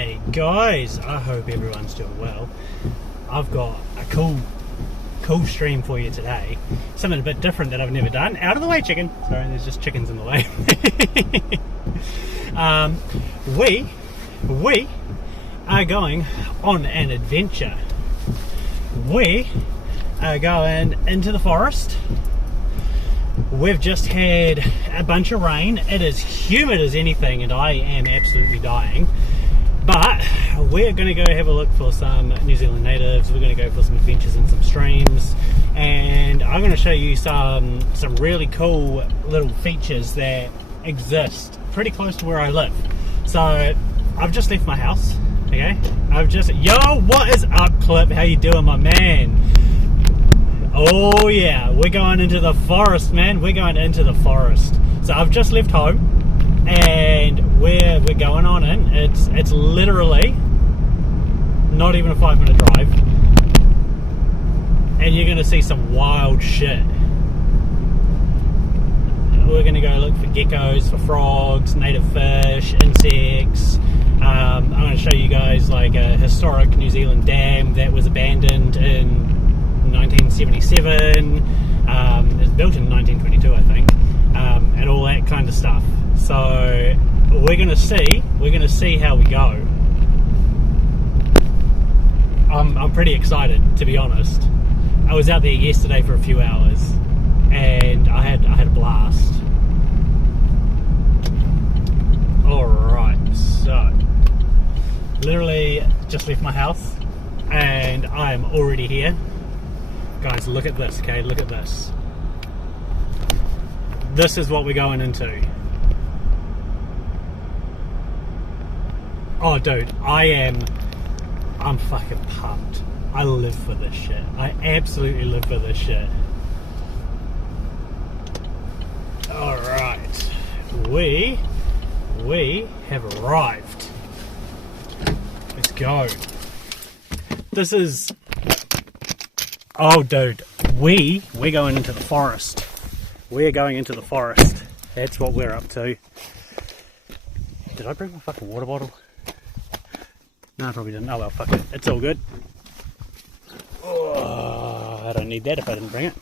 Hey guys, I hope everyone's doing well. I've got a cool stream for you today. Something a bit different that I've never done. Out of the way, chicken. Sorry, there's just chickens in the way. We are going on an adventure. We are going into the forest. We've just had a bunch of rain. It is humid as anything and I am absolutely dying. But we're going to go have a look for some New Zealand natives. We're going to go for some adventures in some streams, and I'm going to show you some really cool little features that exist pretty close to where I live. So I've just left my house. Okay, yo, what is up, Clip? How you doing, my man? Oh yeah, we're going into the forest, man. We're going into the forest. So I've just left home. And we're going on in. It's literally not even a 5-minute drive, and you're gonna see some wild shit. We're gonna go look for geckos, for frogs, native fish, insects. I'm gonna show you guys like a historic New Zealand dam that was abandoned in 1977. It was built in 1922, I think, and all that kind of stuff. So we're gonna see how we go. I'm pretty excited, to be honest. I was out there yesterday for a few hours, and I had a blast. All right, so literally just left my house, and I am already here. Guys, look at this. Okay, look at this. This is what we're going into. Oh dude, I'm fucking pumped. I live for this shit. I absolutely live for this shit. Alright. We have arrived. Let's go. This is... Oh dude, we're going into the forest. We're going into the forest. That's what we're up to. Did I bring my fucking water bottle? No, I probably didn't. Oh well, fuck it. It's all good. Oh, I don't need that if I didn't bring it.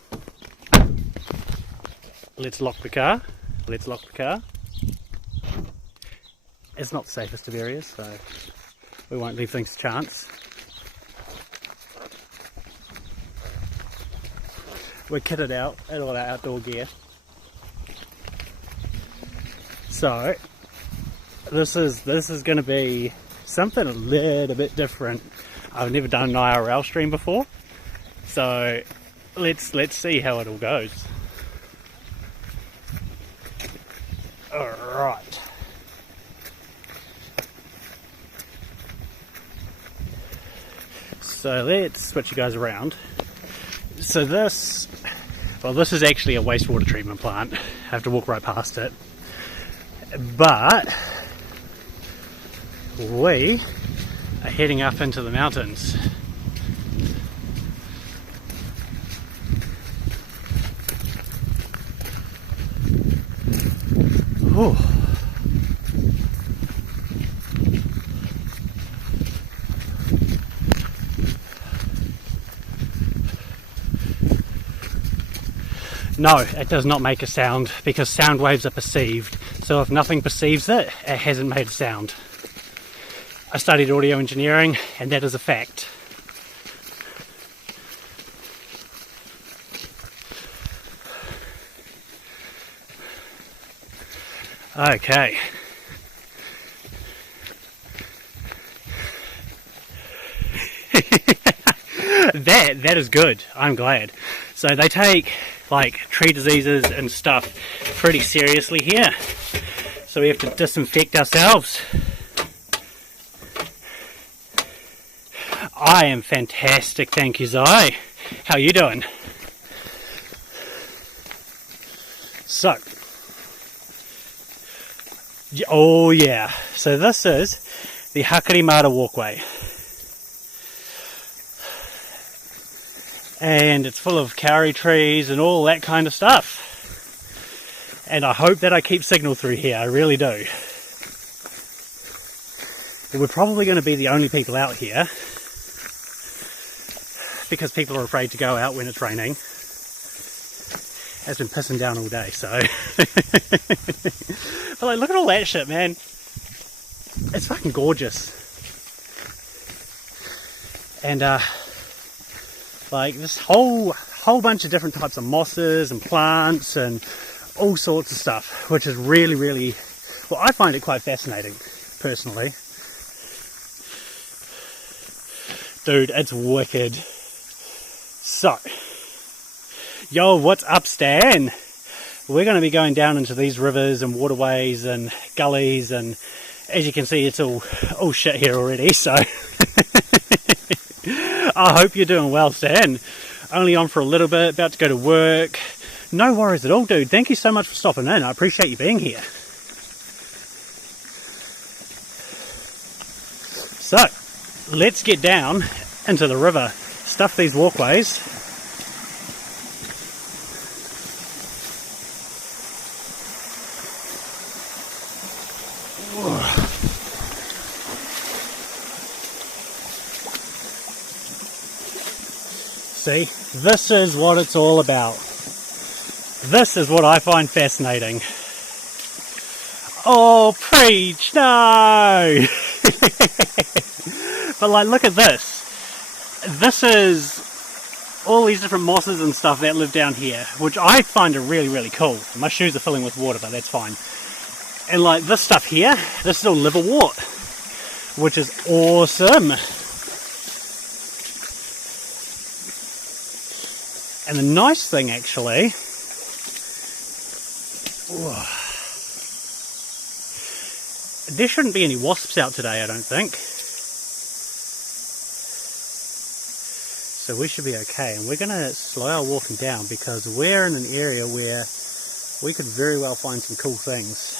Let's lock the car. Let's lock the car. It's not the safest of areas, so we won't leave things to chance. We're kitted out in all our outdoor gear. So this is going to be something a little bit different. I've never done an IRL stream before, so let's see how it all goes. All right. So let's switch you guys around. So this is actually a wastewater treatment plant. I have to walk right past it. But we are heading up into the mountains. Ooh. No, it does not make a sound because sound waves are perceived. So if nothing perceives it, it hasn't made a sound. I studied audio engineering, and that is a fact. Okay. That is good. I'm glad. So they take like tree diseases and stuff pretty seriously here. So we have to disinfect ourselves. I am fantastic, thank you, Zai. How are you doing? So, oh yeah, so this is the Hakarimata walkway. And it's full of kauri trees and all that kind of stuff. And I hope that I keep signal through here, I really do. we're probably going to be the only people out here because people are afraid to go out when it's raining. It's been pissing down all day, so but like, look at all that shit, man. It's fucking gorgeous. And like this whole bunch of different types of mosses and plants and all sorts of stuff, which is really, really, well, I find it quite fascinating personally. Dude, it's wicked. So, yo, what's up, Stan? We're going to be going down into these rivers and waterways and gullies, and as you can see, it's all shit here already, so I hope you're doing well, Stan. Only on for a little bit, about to go to work. No worries at all, dude. Thank you so much for stopping in. I appreciate you being here. So, let's get down into the river, stuff these walkways. See, this is what it's all about. This is what I find fascinating. Oh, preach, no! But like, look at this. This is all these different mosses and stuff that live down here, which I find are really, really cool. My shoes are filling with water, but that's fine. And like this stuff here, this is all liverwort, which is awesome. And the nice thing, actually, there shouldn't be any wasps out today, I don't think. So we should be okay. And we're going to slow our walking down because we're in an area where we could very well find some cool things.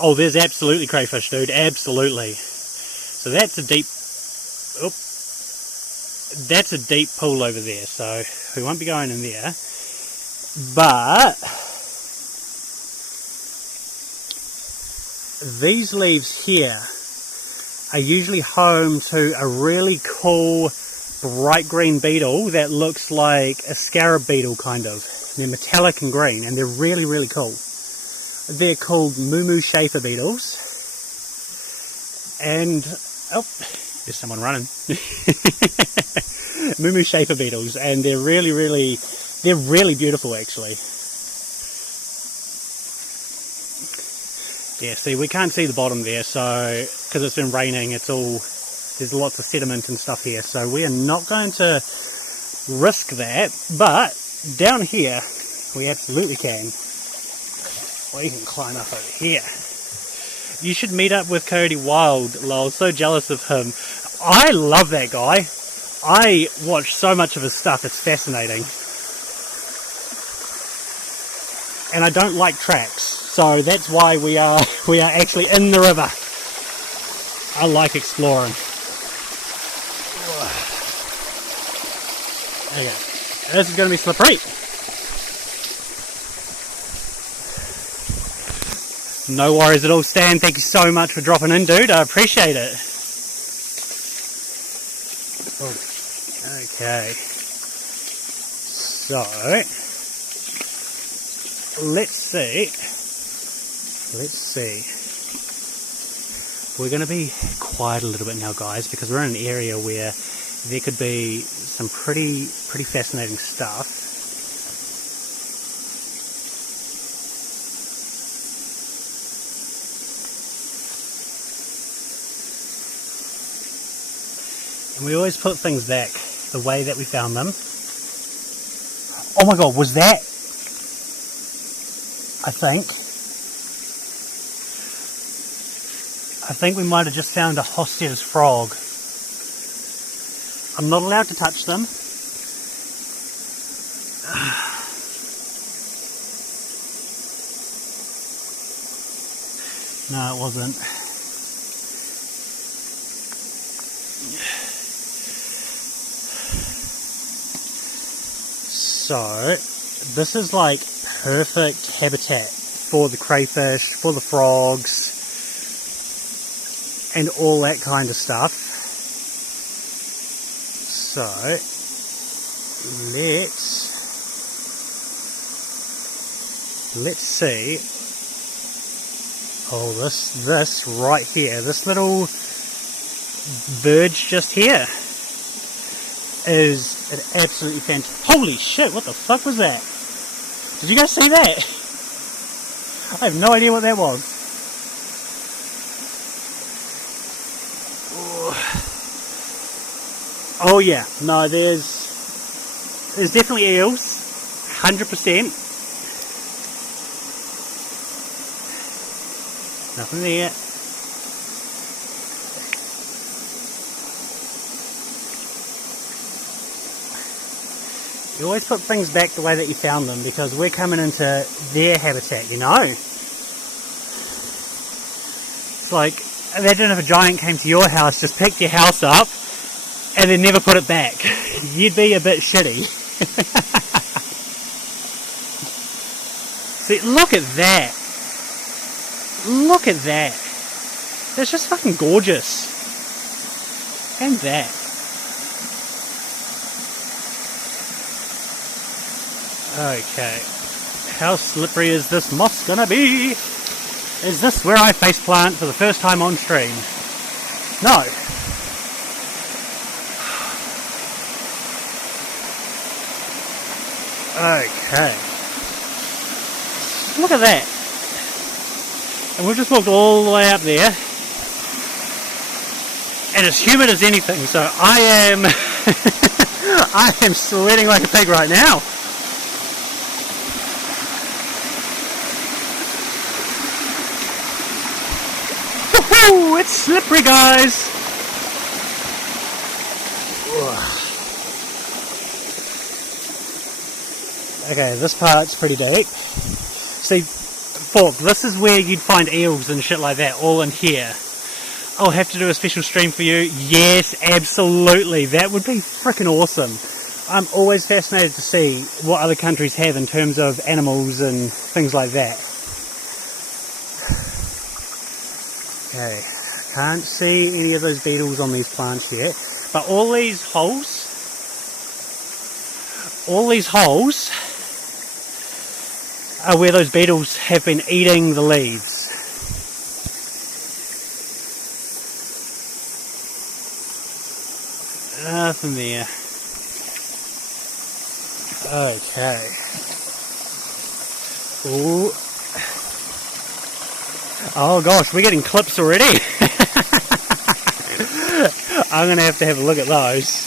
Oh, there's absolutely crayfish, dude. Absolutely. So that's a deep... Oop. That's a deep pool over there, so we won't be going in there. But these leaves here are usually home to a really cool bright green beetle that looks like a scarab beetle, kind of. They're metallic and green, and they're really, really cool. They're called moo shaper beetles. And oh, there's someone running. Moo shaper beetles, and they're really, really beautiful, actually. Yeah, see, we can't see the bottom there, so because it's been raining, there's lots of sediment and stuff here, so we are not going to risk that. But down here, we absolutely can. We can climb up over here. You should meet up with Cody Wild, lol. So jealous of him. I love that guy. I watch so much of his stuff, it's fascinating. And I don't like tracks, so that's why we are actually in the river. I like exploring. Okay, this is going to be slippery. No worries at all, Stan. Thank you so much for dropping in, dude. I appreciate it. Okay. So, let's see. We're going to be quiet a little bit now, guys, because we're in an area where there could be some pretty fascinating stuff. And we always put things back the way that we found them. Oh my god, was that? I think we might have just found a Hosted's frog. I'm not allowed to touch them. No, it wasn't. So, this is like perfect habitat for the crayfish, for the frogs. and all that kind of stuff. So let's see. Oh, this right here, this little verge just here is an absolutely fantastic. Holy shit, what the fuck was that? Did you guys see that? I have no idea what that was. Oh yeah, no, there's definitely eels, 100%. Nothing there. You always put things back the way that you found them, because we're coming into their habitat, you know? It's like, imagine if a giant came to your house, just picked your house up, and then never put it back. You'd be a bit shitty. See, look at that. Look at that. That's just fucking gorgeous. And that. Okay. How slippery is this moss gonna be? Is this where I faceplant for the first time on stream? No. Okay. Look at that. And we've just walked all the way up there. And it's humid as anything, so I am I am sweating like a pig right now. Woohoo! It's slippery, guys. Okay, this part's pretty deep. See, this is where you'd find eels and shit like that, all in here. I'll have to do a special stream for you. Yes, absolutely. That would be freaking awesome. I'm always fascinated to see what other countries have in terms of animals and things like that. Okay, can't see any of those beetles on these plants yet, but all these holes are where those beetles have been eating the leaves. Nothing there. Okay. Ooh. Oh gosh, we're getting clips already. I'm gonna have a look at those.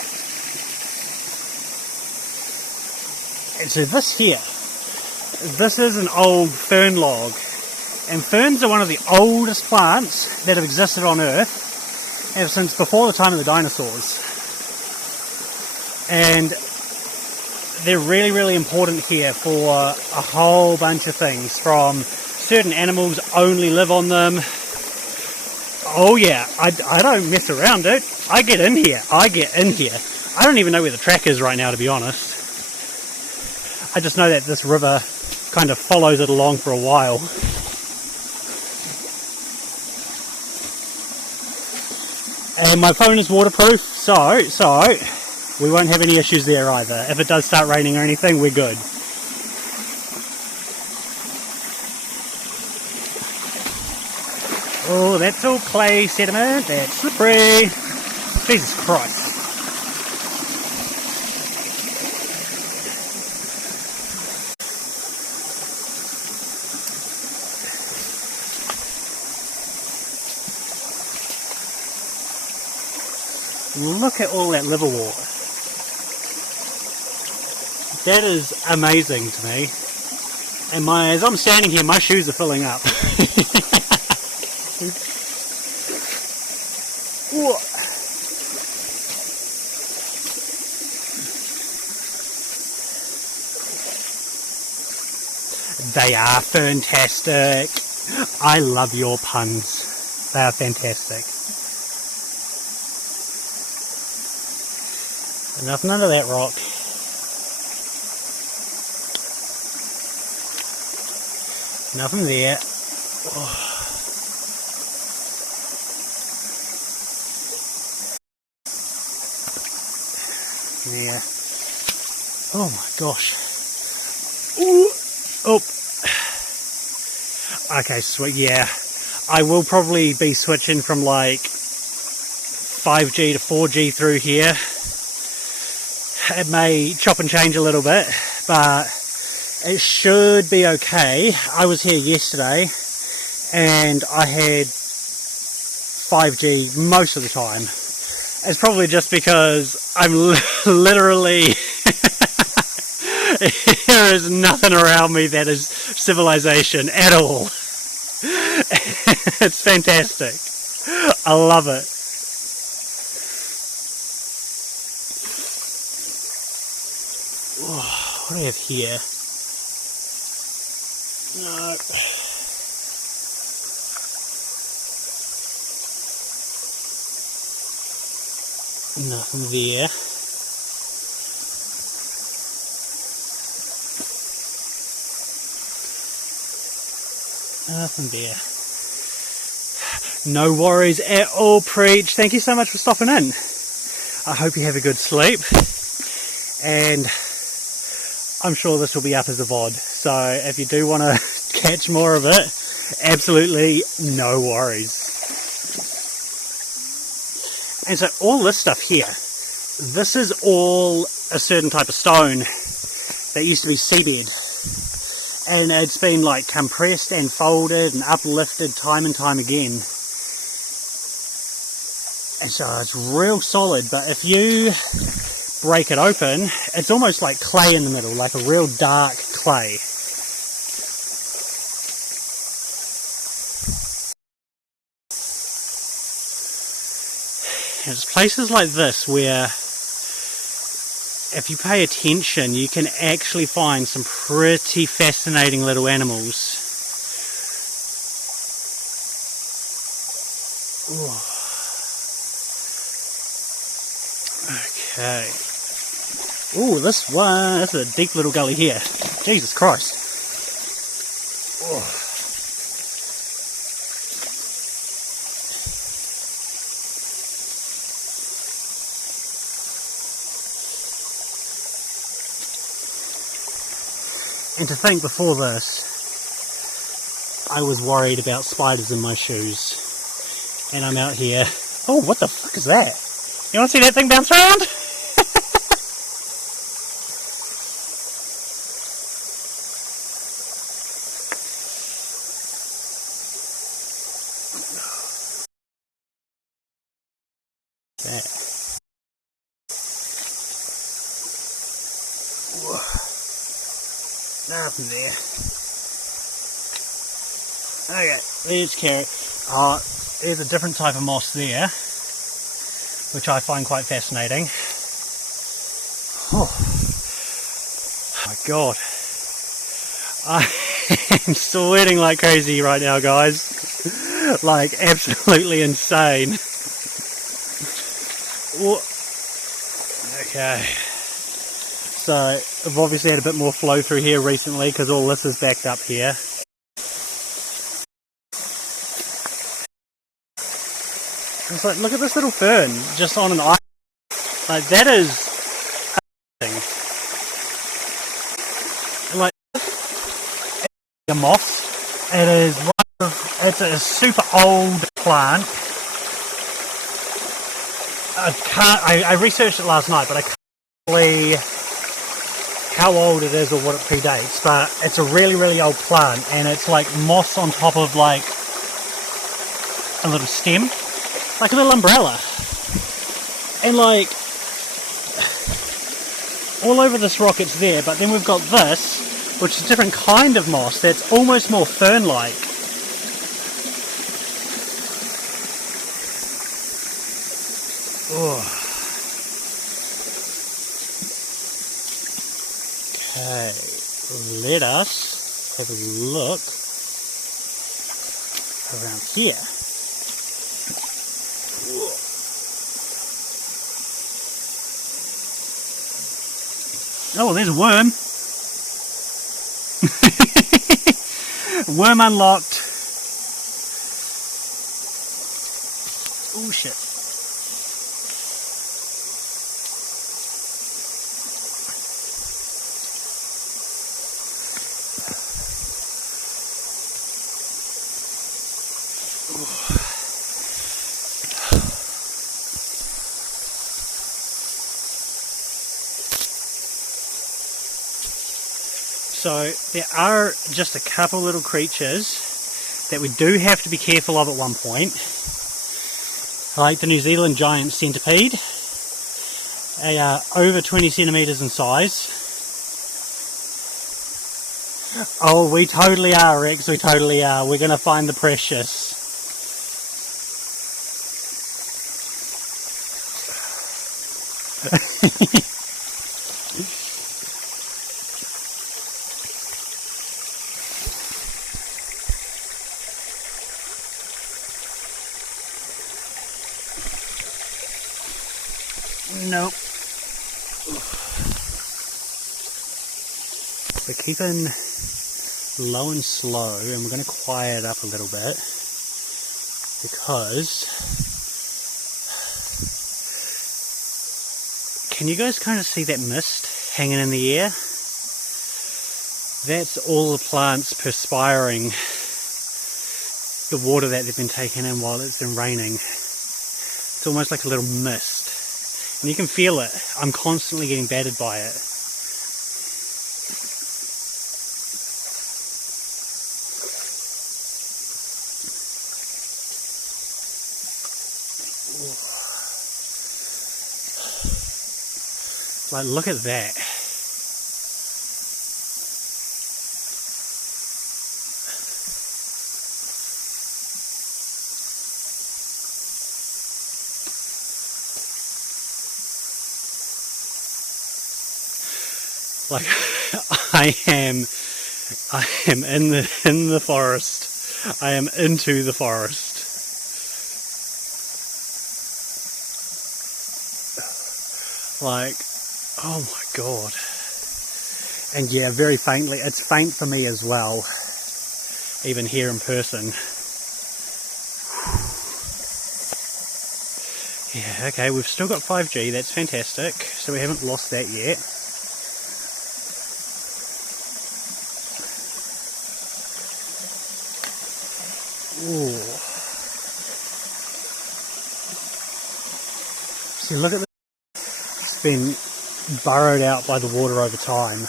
And so this here, this is an old fern log, and ferns are one of the oldest plants that have existed on Earth ever since before the time of the dinosaurs. And they're really, really important here for a whole bunch of things, from certain animals only live on them. Oh yeah, I don't mess around, dude. I get in here. I don't even know where the track is right now, to be honest. I just know that this river kind of follows it along for a while. And my phone is waterproof, so we won't have any issues there either. If it does start raining or anything, we're good. Oh, that's all clay sediment. That's slippery. Jesus Christ. Look at all that liverwort. That is amazing to me. And as I'm standing here, my shoes are filling up. They are fantastic. I love your puns. They are fantastic. Nothing under that rock. Nothing there. Oh. Yeah. Oh my gosh. Ooh. Oh. Okay, sweet. Yeah. I will probably be switching from like 5G to 4G through here. It may chop and change a little bit, but it should be okay. I was here yesterday and I had 5G most of the time. It's probably just because I'm literally there is nothing around me that is civilization at all. It's fantastic. I love it. Oh, what do I have here? No. Nothing there. Nothing there. No worries at all, Preach. Thank you so much for stopping in. I hope you have a good sleep. And I'm sure this will be up as a VOD. So if you do want to catch more of it, absolutely no worries. And so all this stuff here, this is all a certain type of stone that used to be seabed. And it's been like compressed and folded and uplifted time and time again. And so it's real solid, but if you break it open, it's almost like clay in the middle, like a real dark clay. And it's places like this where if you pay attention, you can actually find some pretty fascinating little animals. Ooh. Okay. Ooh, this is a deep little gully here. Jesus Christ. Ooh. And to think before this, I was worried about spiders in my shoes. And I'm out here. Oh, what the fuck is that? You want to see that thing bounce around? That. Nothing there. Okay, let's carry. There's a different type of moss there, which I find quite fascinating. Oh my god. I am sweating like crazy right now, guys. Like, absolutely insane. Okay. So, I've obviously had a bit more flow through here recently because all this is backed up here. It's like, look at this little fern just on an island. Like, that is amazing. Like, a moss. It is it's a super old plant. I researched it last night, but I can't believe how old it is or what it predates. But it's a really, really old plant, and it's like moss on top of like a little stem. Like a little umbrella. And like, all over this rock it's there, but then we've got this, which is a different kind of moss that's almost more fern-like. Oh. Okay, let us have a look around here. Oh, there's a worm. Worm unlocked. Oh shit. So there are just a couple little creatures that we do have to be careful of at one point, like the New Zealand giant centipede. They are over 20 centimetres in size. Oh, we totally are, Rex, we totally are. We're going to find the precious. Nope. We're keeping low and slow, and we're going to quiet up a little bit because can you guys kind of see that mist hanging in the air? That's all the plants perspiring the water that they've been taking in while it's been raining. It's almost like a little mist. And you can feel it. I'm constantly getting battered by it. Like, look at that. Like, I am in the forest. I am into the forest. Like, oh my god. And yeah, very faintly, it's faint for me as well, even here in person. Yeah, okay, we've still got 5G, that's fantastic, so we haven't lost that yet. Ooh. See, look at this. It's been burrowed out by the water over time.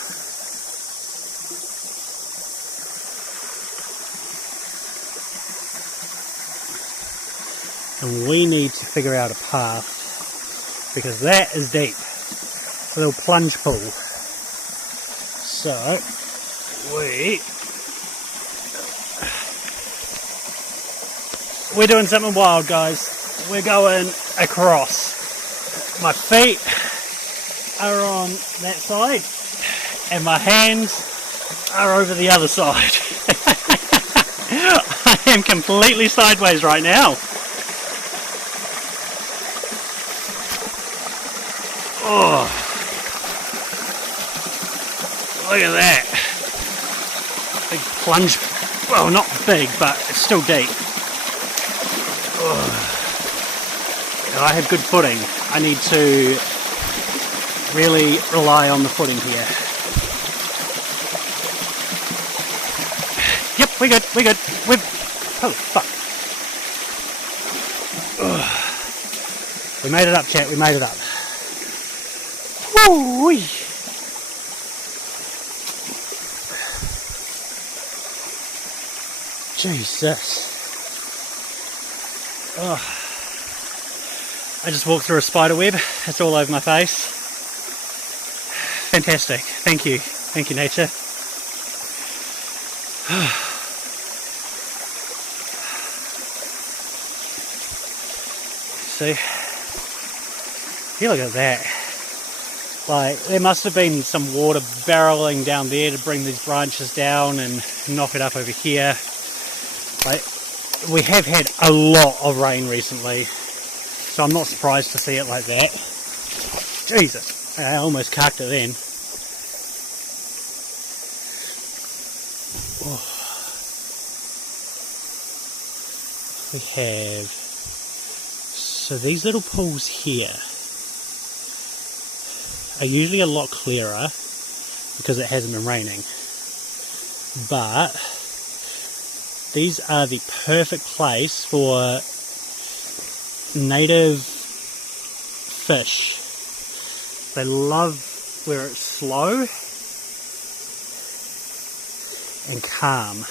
And we need to figure out a path, because that is deep. A little plunge pool. So, we're doing something wild, guys. We're going across. My feet are on that side, and my hands are over the other side. I am completely sideways right now. Oh, look at that. Big plunge. Well, not big, but it's still deep. I have good footing. I need to really rely on the footing here. Yep, we're good, we're good. Oh, fuck. We made it up, chat, we made it up. Woo-wee. Jesus. Oh. I just walked through a spider web. It's all over my face. Fantastic. Thank you. Thank you, nature. See? You look at that. Like, there must have been some water barreling down there to bring these branches down and knock it up over here. Like, we have had a lot of rain recently, so I'm not surprised to see it like that. Jesus, I almost carked it then. Oh. We have, so these little pools here are usually a lot clearer because it hasn't been raining, but these are the perfect place for native fish. They love where it's slow and calm.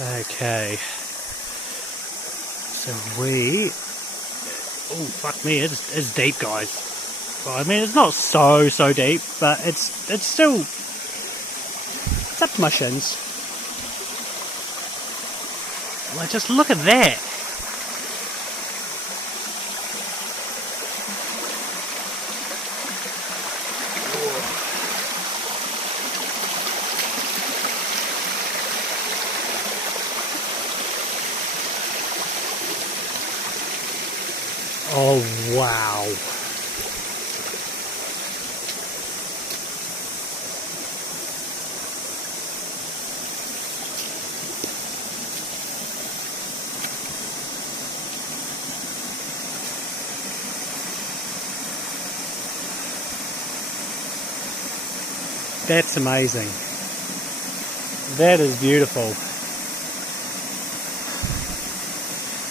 Okay, so oh fuck me, it's deep, guys. Well, I mean, it's not so deep, but it's still, it's up to my shins. Like, just look at that. Oh, wow. That's amazing. That is beautiful.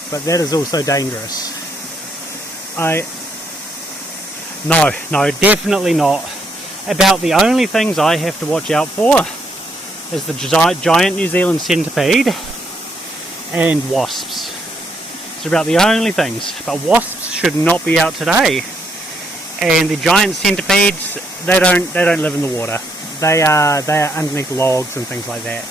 But that is also dangerous. No, definitely not. About the only things I have to watch out for is the giant New Zealand centipede and wasps. It's about the only things. But wasps should not be out today. And the giant centipedes, they don't live in the water. They are underneath logs and things like that.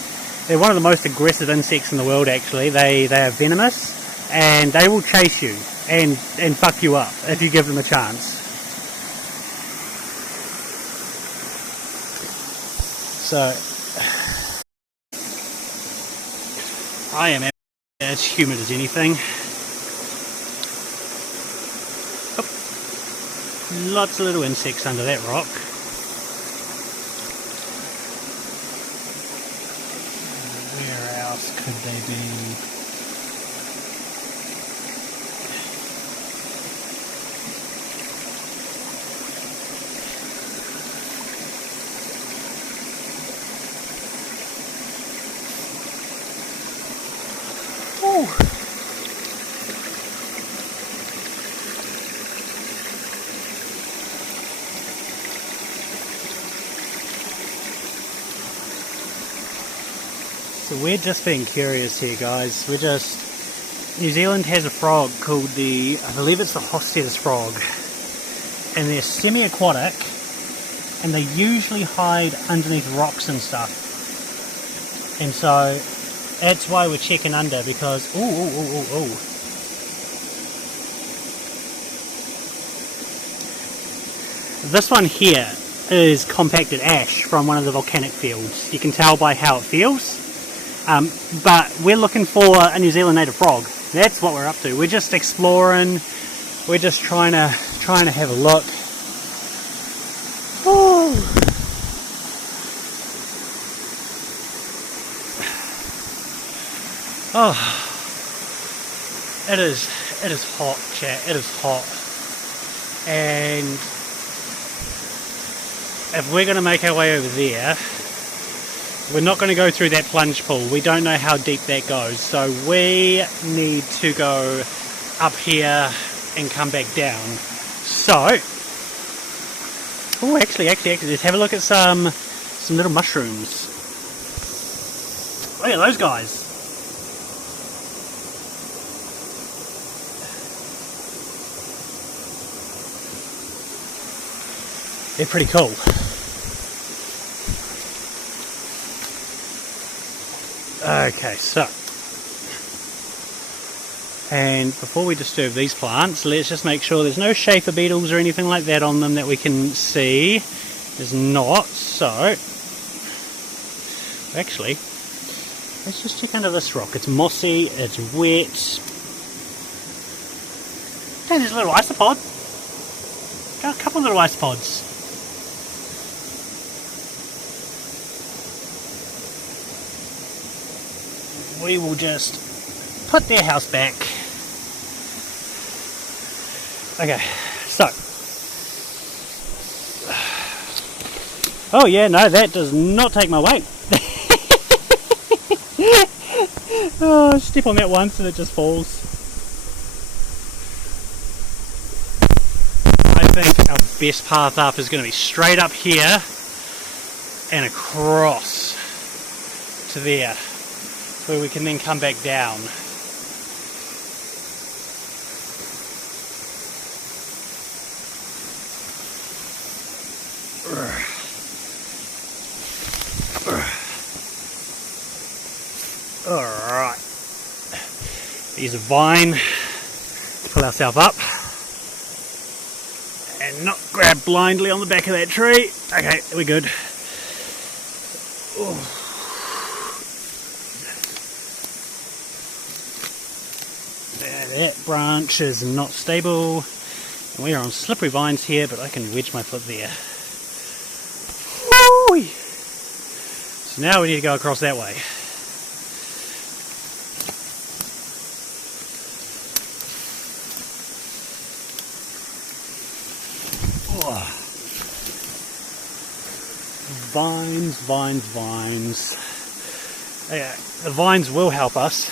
They're one of the most aggressive insects in the world, actually. They are venomous, and they will chase you and fuck you up if you give them a chance. So I am as humid as anything. Oh, lots of little insects under that rock. Where else could they be? So we're just being curious here, guys. New Zealand has a frog called I believe it's the Hostetter's frog, and they're semi-aquatic, and they usually hide underneath rocks and stuff. And so that's why we're checking under, because this one here is compacted ash from one of the volcanic fields. You can tell by how it feels. But we're looking for a New Zealand native frog. That's what we're up to. We're just exploring. We're just trying to have a look. Oh. Oh. It is hot, chat. It is hot. And if we're going to make our way over there, we're not going to go through that plunge pool. We don't know how deep that goes. So we need to go up here and come back down. So, oh, actually, let's have a look at some little mushrooms. Look at those guys. They're pretty cool. Okay, so, and before we disturb these plants, let's just make sure there's no chafer beetles or anything like that on them that we can see. There's not, so, actually, Let's just check under this rock. It's mossy, it's wet. Hey, there's a little isopod. Got a couple of little isopods. We will just put their house back. Okay, so. Oh yeah, no, that does not take my weight. Oh, step on that once and it just falls. I think our best path up is going to be straight up here and across to there, where we can then come back down. Alright, use a vine to pull ourselves up and not grab blindly on the back of that tree. Okay, we're good. Ooh. That branch is not stable, and we are on slippery vines here, but I can wedge my foot there. Woo-wee. So now we need to go across that way. Vines, vines, vines. Yeah, the vines will help us.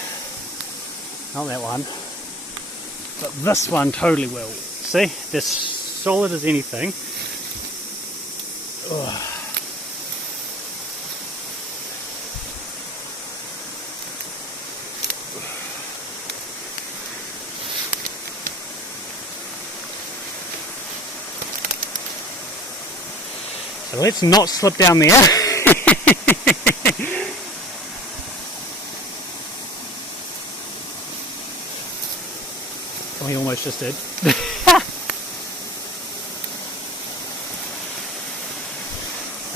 Not that one. But this one totally will. See? They're solid as anything. Ugh. So let's not slip down there. We almost just did.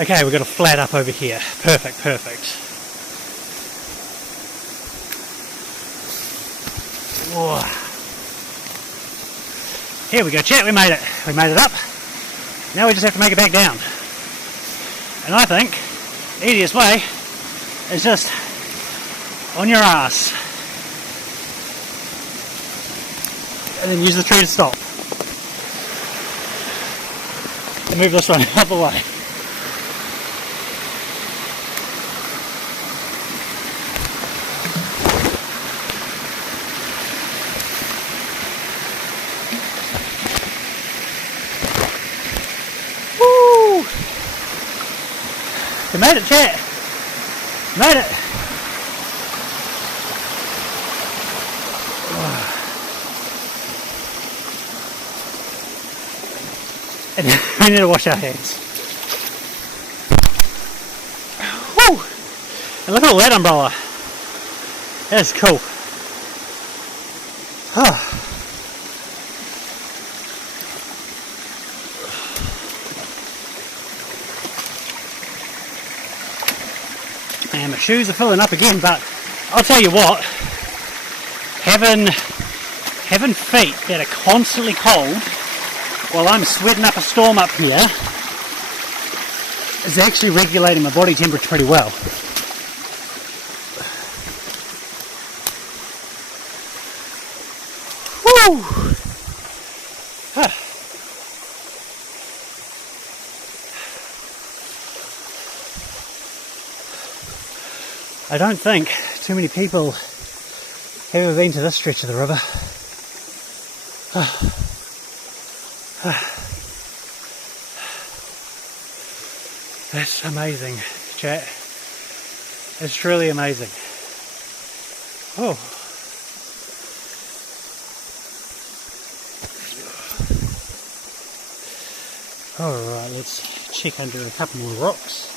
Okay, we've got a flat up over here. Perfect, perfect. Whoa. Here we go, chat. We made it. We made it up. Now we just have to make it back down. And I think the easiest way is just on your ass. And then use the tree to stop. And move this one out the way. Woo! We made it, chat. Made it. And we need to wash our hands. Woo! And look at all that umbrella. That's cool. Oh. And my shoes are filling up again, but I'll tell you what, having feet that are constantly cold while I'm sweating up a storm up here is actually regulating my body temperature pretty well. Woo! Huh. I don't think too many people have ever been to this stretch of the river. That's amazing, chat. It's truly amazing. Oh. Alright, let's check under a couple more rocks.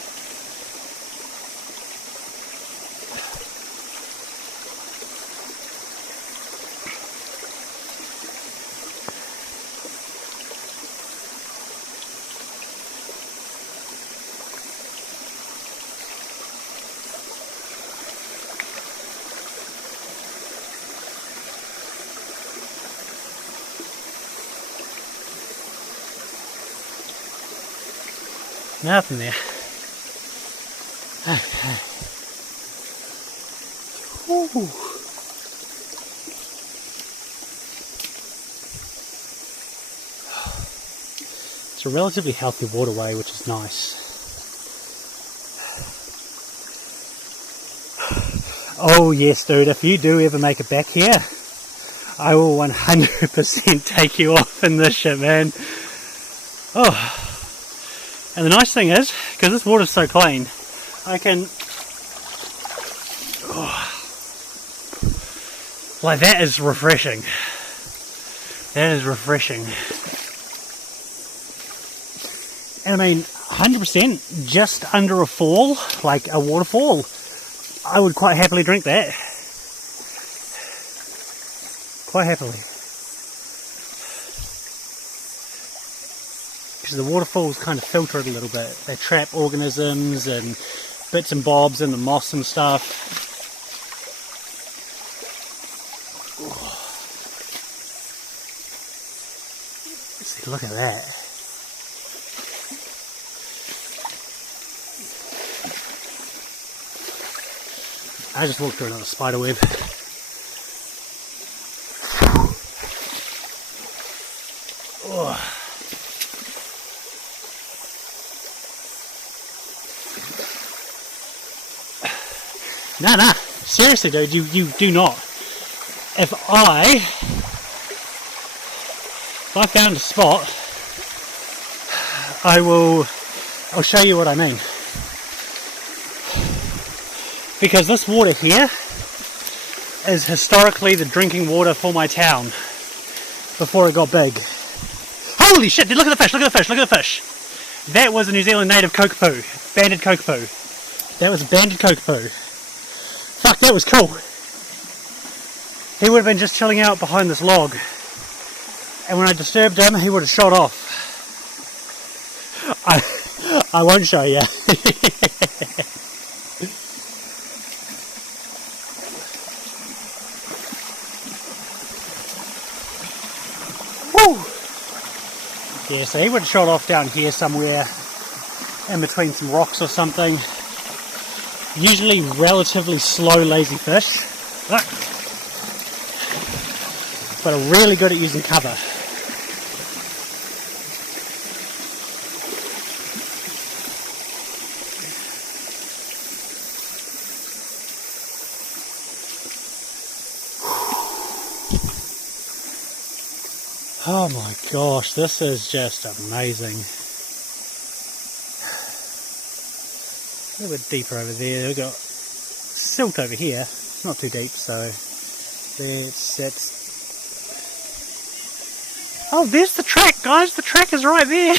Nothing there. Okay. Ooh. It's a relatively healthy waterway, which is nice. Oh yes, dude, if you do ever make it back here, I will 100% take you off in this shit, man. Oh. And the nice thing is, because this water's so clean, I can... Oh, like, that is refreshing. That is refreshing. And I mean, 100%, just under a fall, like a waterfall, I would quite happily drink that. Quite happily. Because the waterfalls kind of filter it a little bit. They trap organisms and bits and bobs in the moss and stuff. See, look at that. I just walked through another spider web. Oh. Nah, seriously dude, you do not. If I found a spot, I'll show you what I mean. Because this water here is historically the drinking water for my town before it got big. Holy shit, dude, look at the fish, look at the fish, look at the fish. That was a New Zealand native kokopoo, banded kokopoo. That was banded kokopoo. Fuck, that was cool. He would have been just chilling out behind this log. And when I disturbed him, he would have shot off. I won't show you. Woo! Yeah, so he would have shot off down here somewhere in between some rocks or something. Usually relatively slow, lazy fish. But are really good at using cover. Oh my gosh, this is just amazing. A little bit deeper over there. We've got silt over here. It's not too deep, so that's... Oh, there's the track, guys. The track is right there.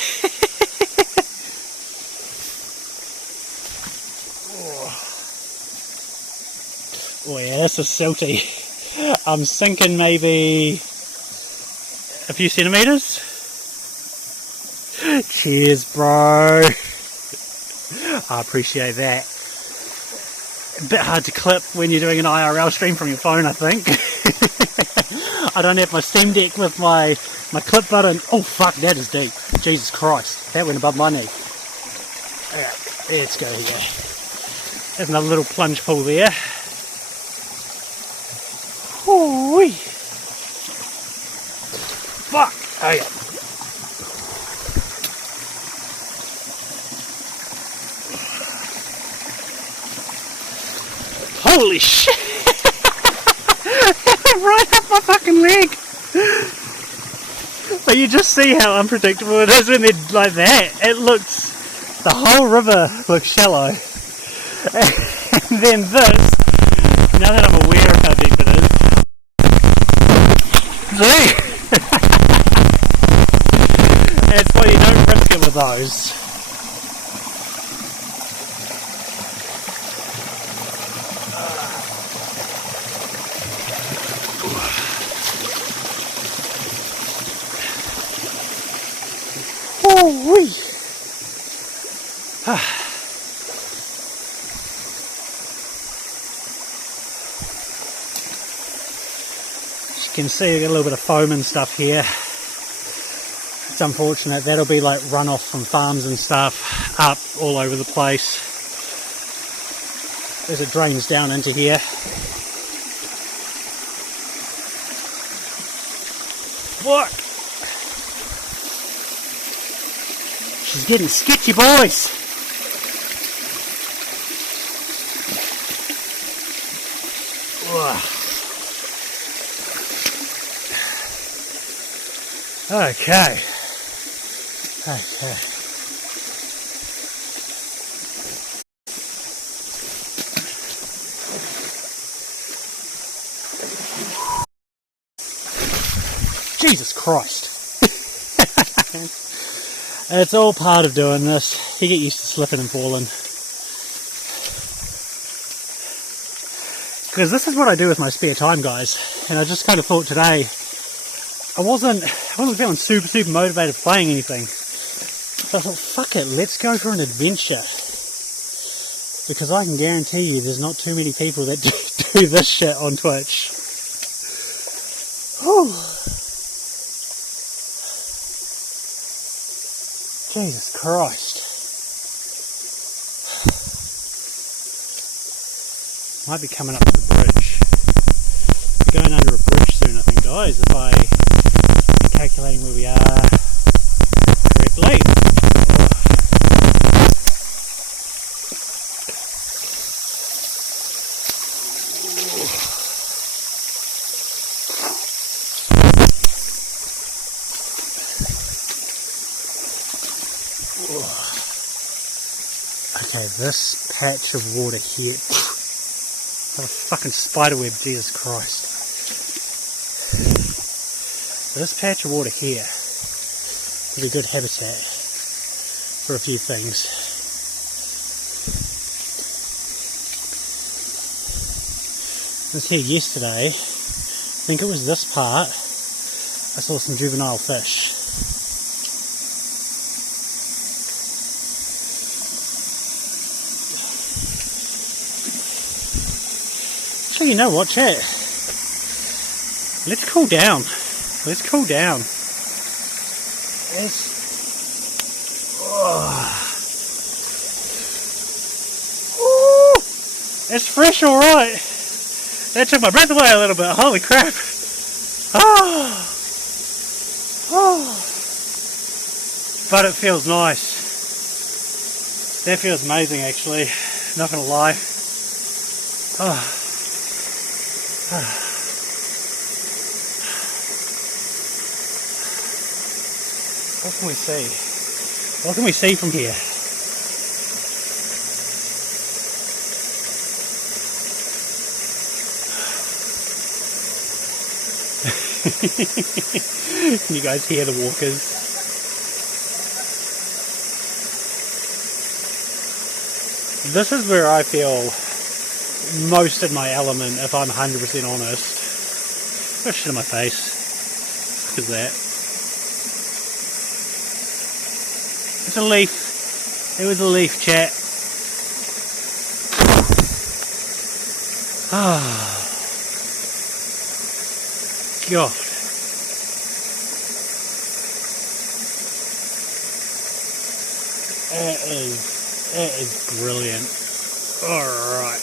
Oh yeah, this is silty. I'm sinking maybe a few centimeters. Cheers, bro. I appreciate that. A bit hard to clip when you're doing an IRL stream from your phone, I think. I don't have my Steam Deck with my clip button. Oh fuck, that is deep. Jesus Christ, that went above my knee. Alright, let's go here. There's another little plunge pool there. Ooh-wee. Fuck! Oh yeah. Holy shit! That went right up my fucking leg! But you just see how unpredictable it is when they're like that. It looks... the whole river looks shallow. And then this, now that I'm aware of how deep it is, see? That's why you don't risk it with those. Woo-wee. As you can see, we've got a little bit of foam and stuff here. It's unfortunate. That'll be like runoff from farms and stuff up all over the place as it drains down into here. What? She's getting sketchy, boys. Okay. Okay. Jesus Christ. It's all part of doing this. You get used to slipping and falling. Because this is what I do with my spare time, guys. And I just kind of thought today, I wasn't feeling super motivated playing anything. So I thought, fuck it, let's go for an adventure. Because I can guarantee you there's not too many people that do this shit on Twitch. Whew. Jesus Christ. Might be coming up to the bridge. We're going under a bridge soon, I think, guys, if I'm calculating where we are correctly. Okay, this patch of water here. What a fucking spiderweb, Jesus Christ. This patch of water here would be good habitat for a few things. I was here yesterday, I think it was this part, I saw some juvenile fish. Actually, you know what, chat? Let's cool down. Let's cool down. It's fresh, alright. That took my breath away a little bit. Holy crap. But it feels nice. That feels amazing, actually. Not gonna lie. What can we see? What can we see from here? Can you guys hear the walkers? This is where I feel most in my element, if I'm 100% honest. Got shit in my face. Look at that. It's a leaf. It was a leaf, chat. God. It is brilliant. Alright.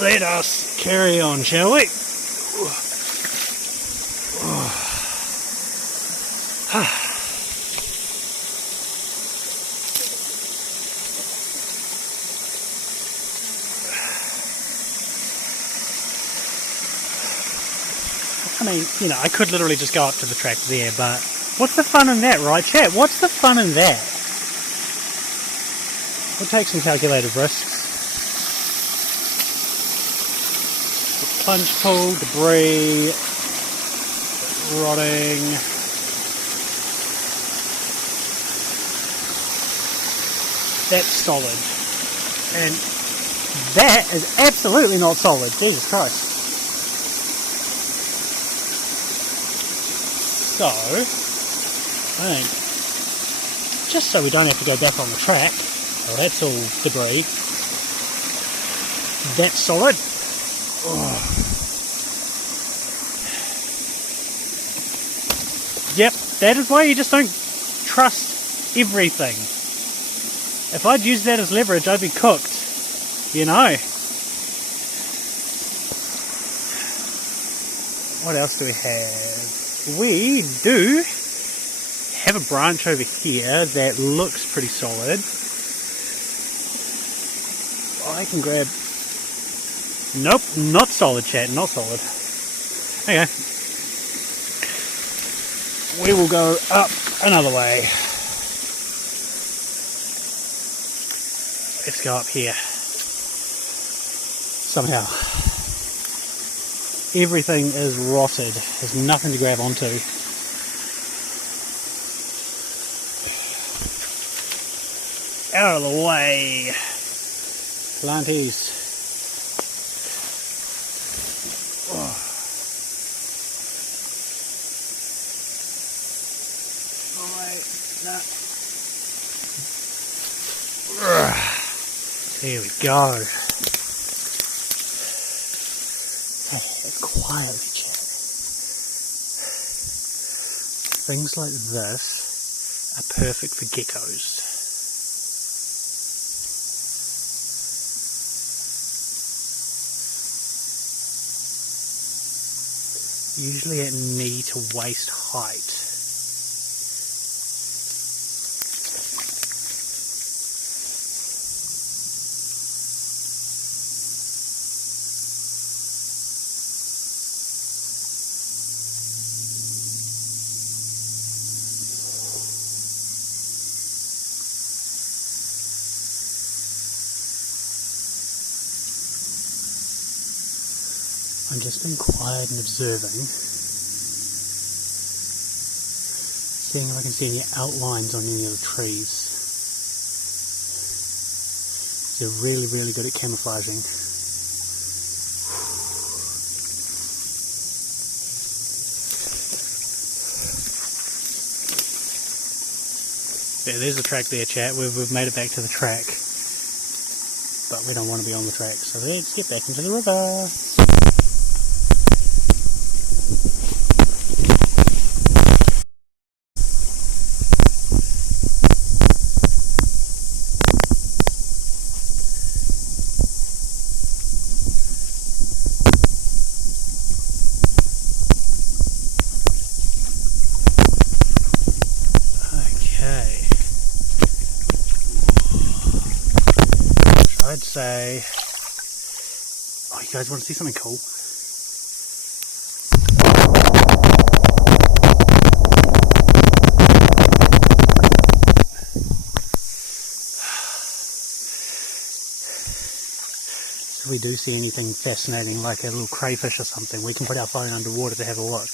Let us carry on, shall we? I mean, you know, I could literally just go up to the track there, but what's the fun in that, right, chat? What's the fun in that? We'll take some calculated risks. Plunge pool, debris, rotting. That's solid. And that is absolutely not solid. Jesus Christ. So, I think, just so we don't have to go back on the track, well, that's all debris. That's solid. Yep, that is why you just don't trust everything. If I'd used that as leverage, I'd be cooked, you know. What else do we have? We do have a branch over here that looks pretty solid. I can grab... Nope, not solid, chat, not solid. Okay. We will go up another way. Let's go up here. Somehow. Everything is rotted. There's nothing to grab onto. Out of the way. Planties. Oh. Oh wait, no. There we go. It's quiet, chat. Things like this are perfect for geckos. Usually at knee to waist height. I'm just being quiet and observing, seeing if I can see any outlines on any of the trees. They're really, really good at camouflaging. Yeah, there's the track there, chat. We've made it back to the track, but we don't want to be on the track, so let's get back into the river. I'd say, oh, you guys want to see something cool? If we do see anything fascinating, like a little crayfish or something, we can put our phone underwater to have a look.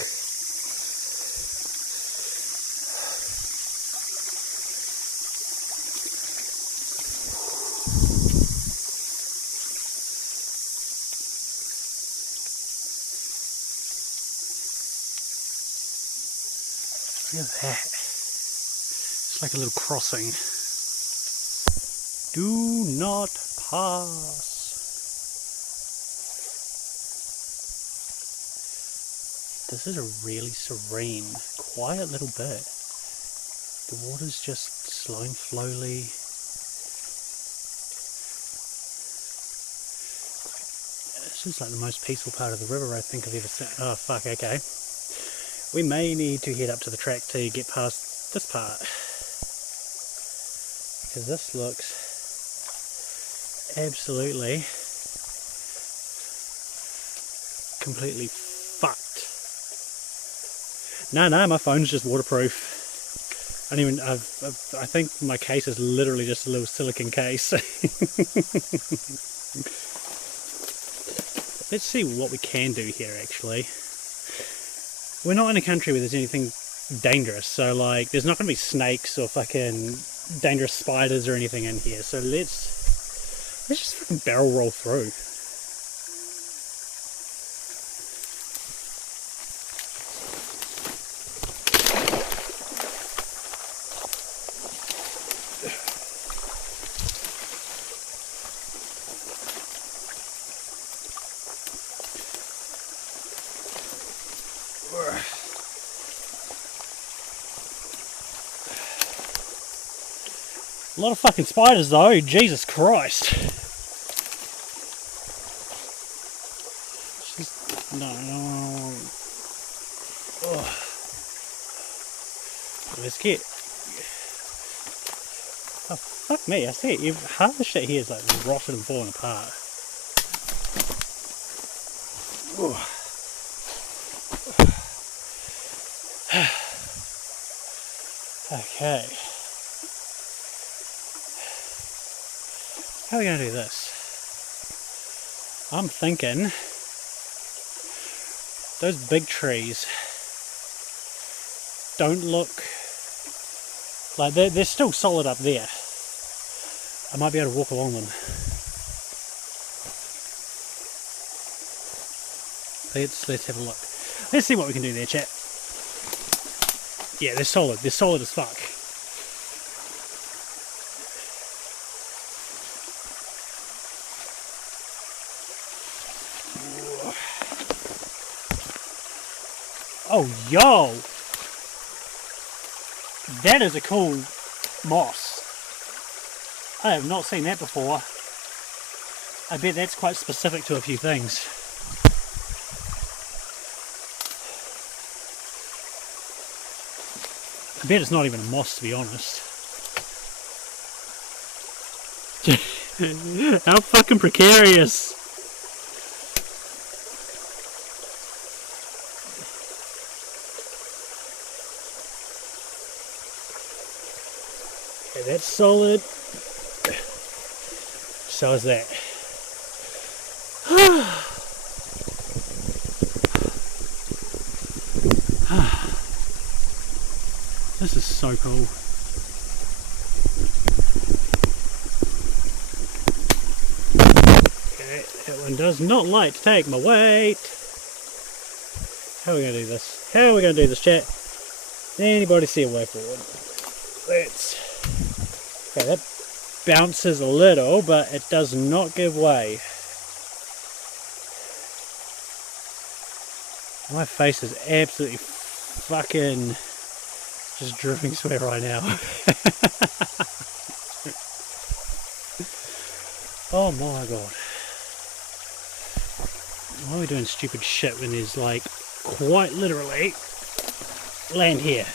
Look at that. It's like a little crossing. Do not pass. This is a really serene, quiet little bit. The water's just slowing slowly. This is like the most peaceful part of the river I think I've ever seen. Oh fuck, okay. We may need to head up to the track to get past this part, because this looks absolutely completely fucked. No, my phone's just waterproof. I think my case is literally just a little silicone case. Let's see what we can do here actually. We're not in a country where there's anything dangerous, so like there's not going to be snakes or fucking dangerous spiders or anything in here, so let's just fucking barrel roll through. A lot of fucking spiders though, Jesus Christ. No. Oh. Let's get. Oh, fuck me, I see it. Half the shit here is like rotted and falling apart. Oh. Okay. How are we going to do this? I'm thinking those big trees don't look like they're still solid up there. I might be able to walk along them. Let's have a look. Let's see what we can do there, chat. Yeah, they're solid. They're solid as fuck. Oh, yo! That is a cool moss. I have not seen that before. I bet that's quite specific to a few things. I bet it's not even a moss, to be honest. How fucking precarious! Okay, that's solid. So is that. This is so cool. Okay, that one does not like to take my weight. How are we going to do this? How are we going to do this, chat? Anybody see a way forward? Okay, that bounces a little, but it does not give way. My face is absolutely fucking just dripping sweat right now. Oh my god. Why are we doing stupid shit when there's like quite literally land here?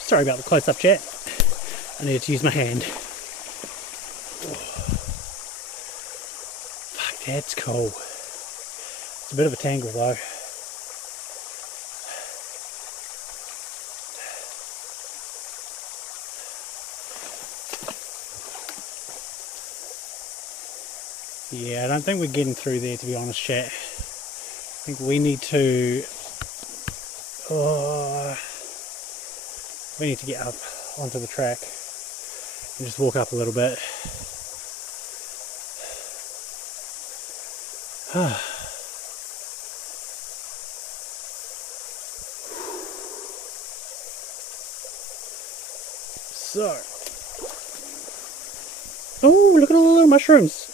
Sorry about the close-up, chat. I needed to use my hand. Fuck, that's cool. It's a bit of a tangle though. Yeah, I don't think we're getting through there, to be honest, chat. I think we need to... we need to get up onto the track and just walk up a little bit. So, oh, look at all the little mushrooms.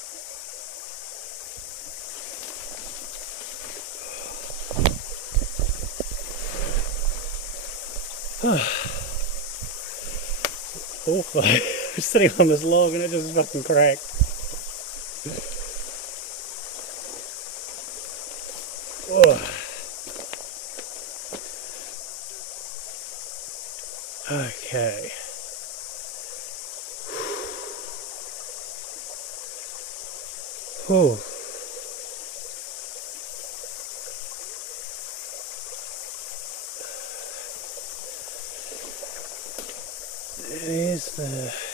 Awful. I'm sitting on this log and it just fucking cracked. Okay. Whew.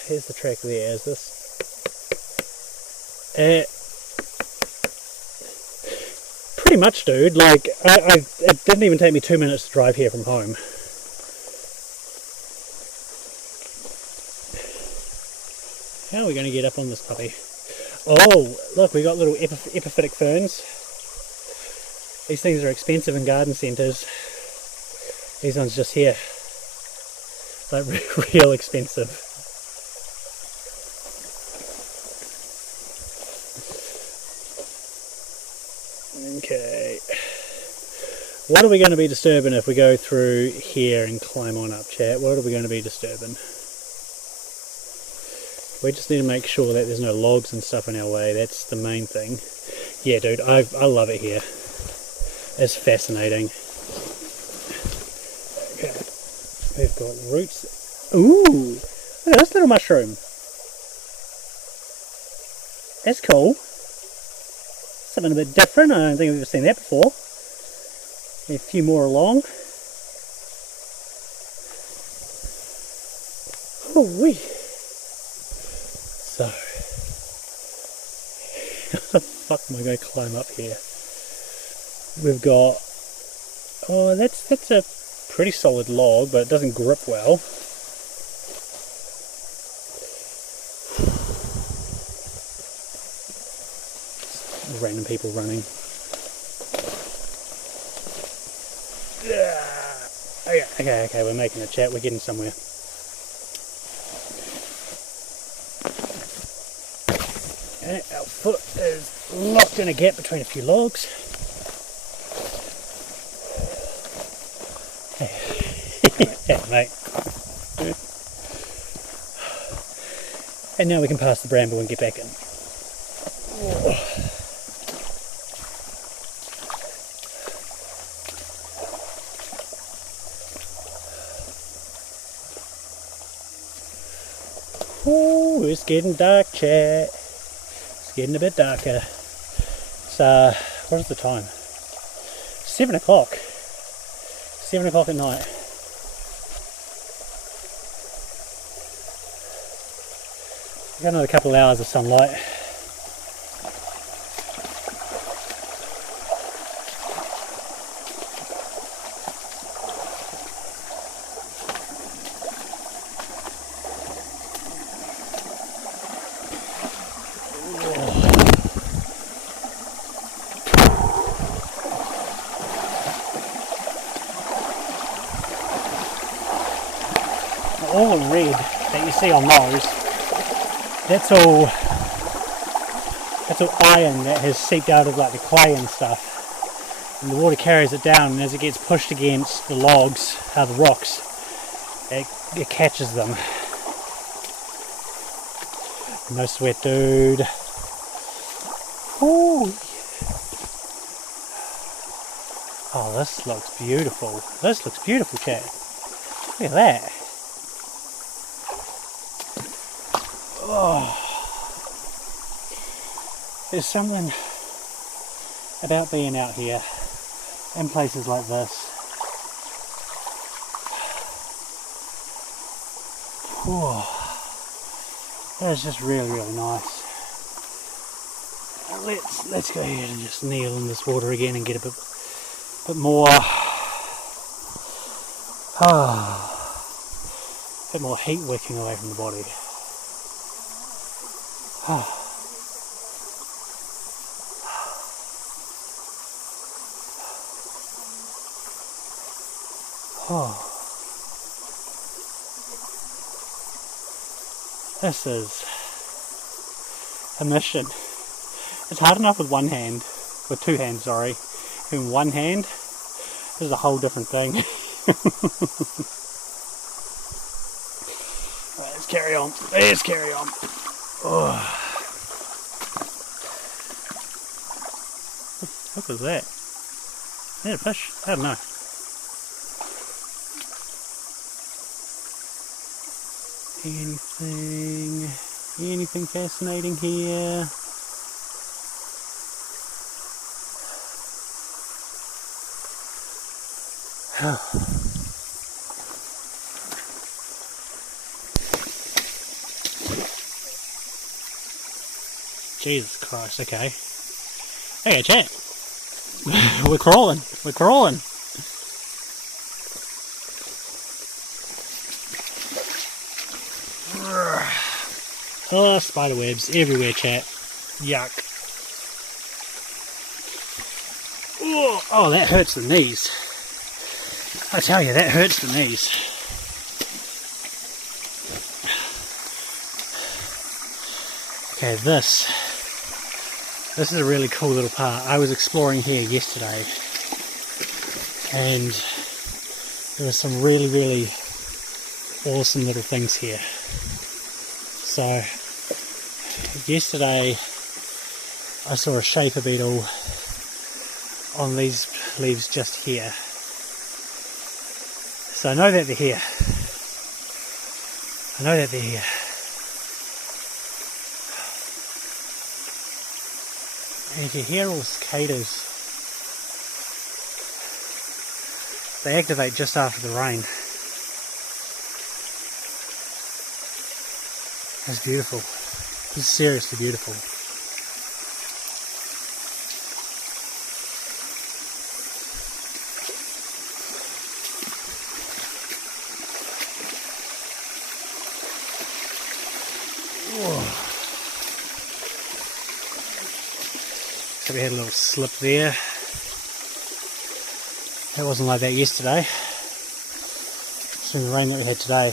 Here's the track there, is this? Pretty much, dude. Like, it didn't even take me 2 minutes to drive here from home. How are we going to get up on this puppy? Oh, look, we got little epiphytic ferns. These things are expensive in garden centres. These ones just here, like real expensive. Okay, what are we going to be disturbing if we go through here and climb on up, chat? What are we going to be disturbing? We just need to make sure that there's no logs and stuff in our way. That's the main thing. Yeah, dude, I love it here. It's fascinating. Okay, we've got roots. Ooh, look at this little mushroom. That's cool. Something a bit different. I don't think we've ever seen that before. A few more along. Oh wee. So, how the fuck am I going to climb up here? We've got, oh, that's a pretty solid log, but it doesn't grip well. Random people running. Okay, we're making a chat, we're getting somewhere. Okay, our foot is locked in a gap between a few logs. Yeah, mate. And now we can pass the bramble and get back in. Oh, it's getting dark, chat. It's getting a bit darker. It's, what is the time? 7 o'clock. 7 o'clock at night. We've got another couple of hours of sunlight. All the red that you see on those, that's all iron that has seeped out of like the clay and stuff, and the water carries it down, and as it gets pushed against the logs, the rocks, it catches them. No sweat, dude. Ooh. Oh, this looks beautiful. This looks beautiful, chat. Look at that. Oh, there's something about being out here in places like this. Oh, that's just really, really nice. Let's go ahead and just kneel in this water again and get a bit more. A bit more heat working away from the body. This is a mission. It's hard enough with one hand, with two hands, sorry. In one hand, this is a whole different thing. Right, let's carry on. Let's carry on. Oh. What was that? Is that a fish? I don't know. Anything fascinating here? Jesus Christ, okay. Okay, chat. We're crawling. We're crawling. Oh, spider webs everywhere, chat. Yuck. Oh, that hurts the knees. I tell you, that hurts the knees. Okay, this is a really cool little part. I was exploring here yesterday, and there were some really, really awesome little things here. So, yesterday I saw a shaper beetle on these leaves just here. So I know that they're here. I know that they're here. And if you hear all cicadas, they activate just after the rain. It's beautiful. It's seriously beautiful. So we had a little slip there. That wasn't like that yesterday. It's from the rain that we had today.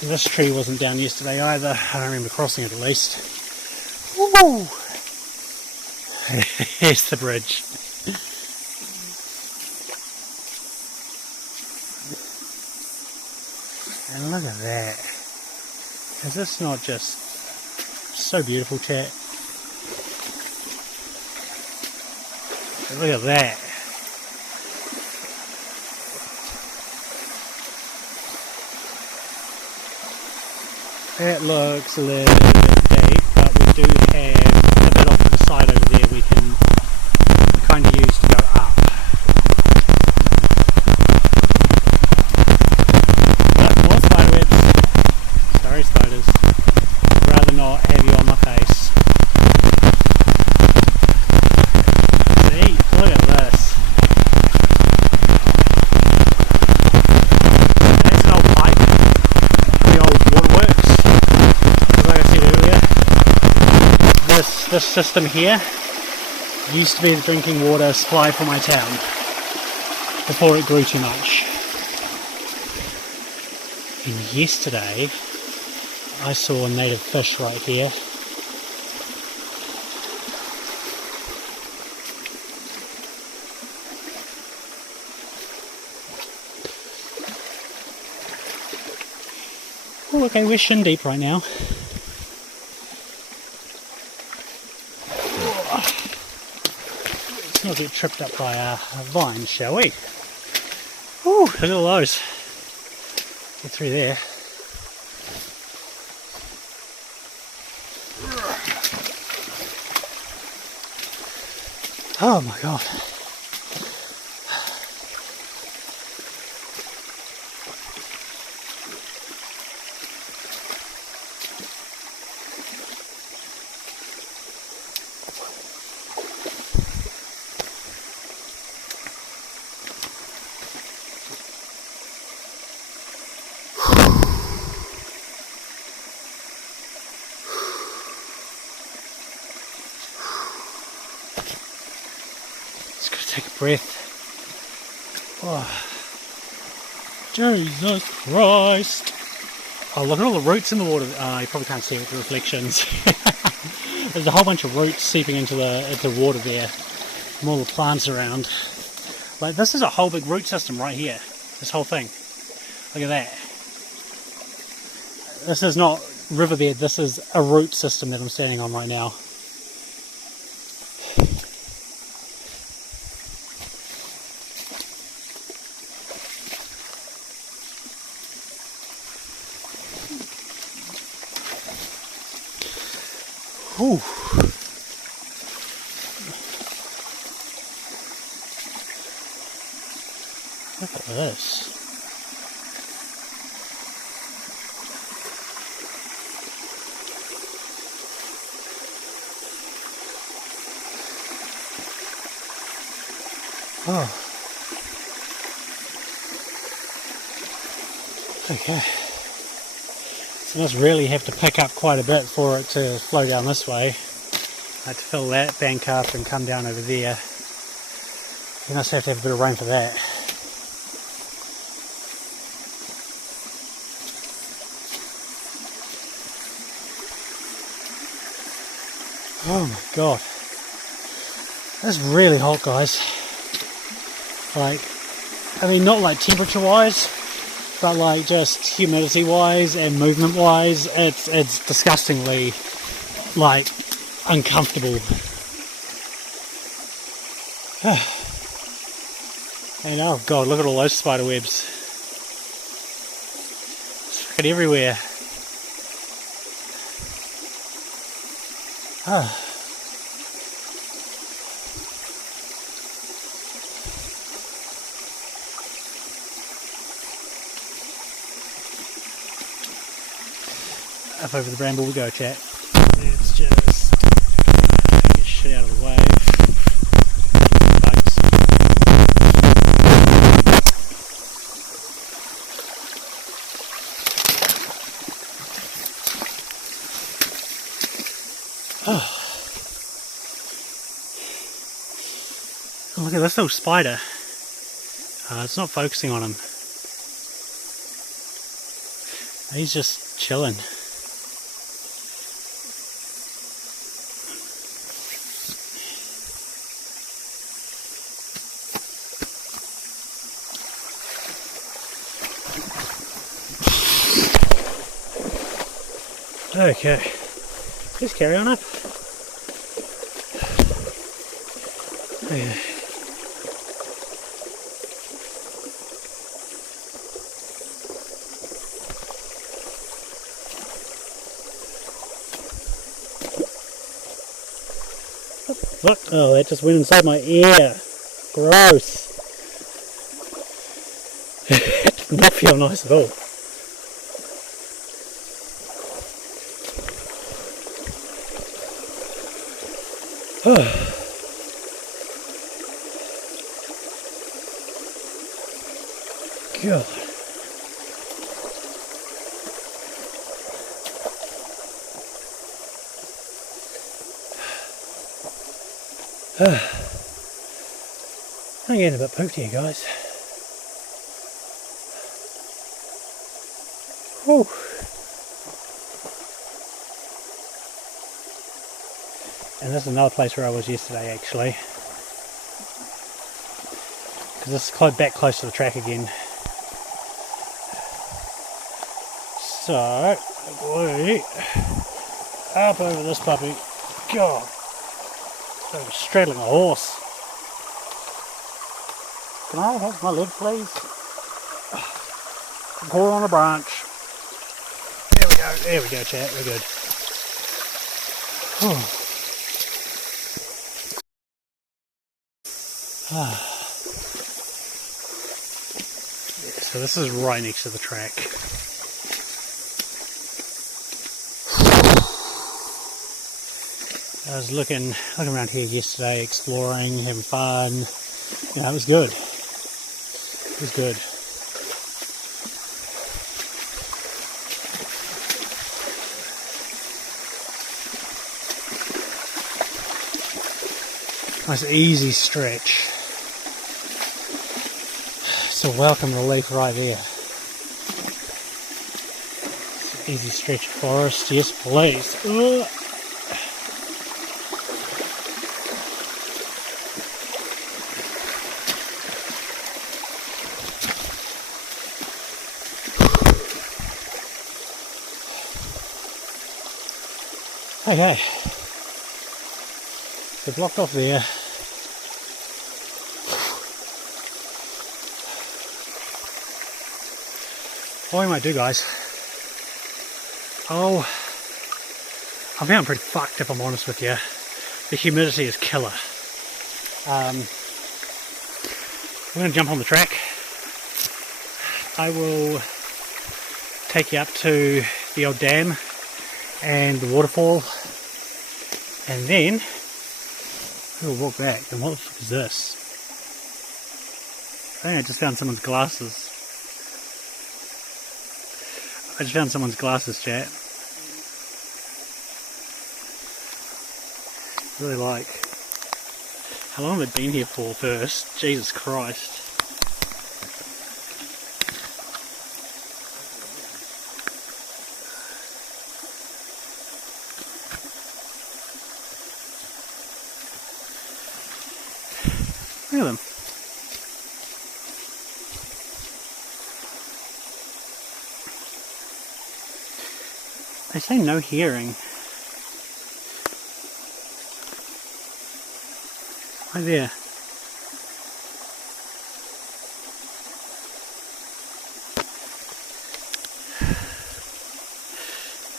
This tree wasn't down yesterday either. I don't remember crossing it at least. Woo! Here's the bridge. And look at that. Is this not just so beautiful, chat? Look at that. That looks a little bit deep, but we do have a bit off to the side over there we can kind of use to go up. But more spider webs. Sorry spiders. I'd rather not have you on my face. See, look at this. That's an old pipe. The old waterworks. Like I said earlier, this system here used to be the drinking water supply for my town before it grew too much. And yesterday I saw a native fish right here. Oh, okay, we're shin deep right now. Let's not get tripped up by a vine, shall we? Ooh, look at all those. Get through there. Oh my god. Just gotta take a breath. Oh, Jesus Christ. Oh, look at all the roots in the water. You probably can't see it with the reflections. There's a whole bunch of roots seeping into the water there from all the plants around. Like, this is a whole big root system right here. This whole thing. Look at that. This is not riverbed, this is a root system that I'm standing on right now. Ooh. Look at this. Oh. Okay. So it must really have to pick up quite a bit for it to flow down this way. to fill that bank up and come down over there. You must have to have a bit of rain for that. Oh my god. That's really hot, guys. Like, I mean, not like temperature wise, but like just humidity wise and movement wise, it's disgustingly like uncomfortable. And oh god, look at all those spider webs. It's fucking everywhere. Up over the bramble we go, chat. Let's just get shit out of the way. Bugs. Oh. Oh, look at this little spider. It's not focusing on him. He's just chilling. Okay, just carry on up. Okay. Look, oh, that just went inside my ear. Gross. It did not feel nice at all. God. I'm getting a bit pooped here, guys. Whew. And this is another place where I was yesterday, actually, because this is back close to the track again. So we up over this puppy. God, I'm straddling a horse. Can I have my leg, please? Pour on a branch. There we go. There we go, chat. We're good. Whew. So this is right next to the track. I was looking around here yesterday, exploring, having fun. You know, it was good. It was good. Nice easy stretch. It's a welcome relief right there. Easy stretch of forest, yes please. Ugh. Okay, so blocked off there. What we might do, guys, I'm feeling pretty fucked if I'm honest with you. The humidity is killer. We're going to jump on the track. I will take you up to the old dam and the waterfall, and then we'll walk back. And what the fuck is this? I think I just found someone's glasses. I just found someone's glasses, chat. Really like. How long have it been here for first? Jesus Christ. Look at them. They say no hearing. Right there.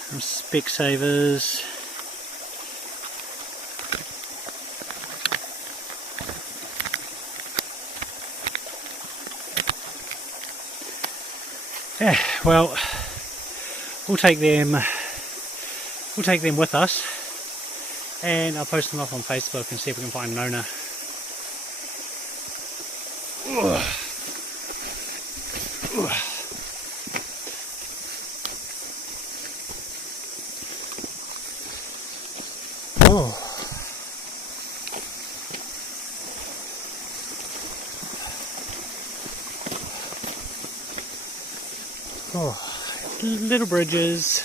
Some Specsavers. Yeah, well, we'll take them with us, and I'll post them up on Facebook and see if we can find an owner. Little bridges.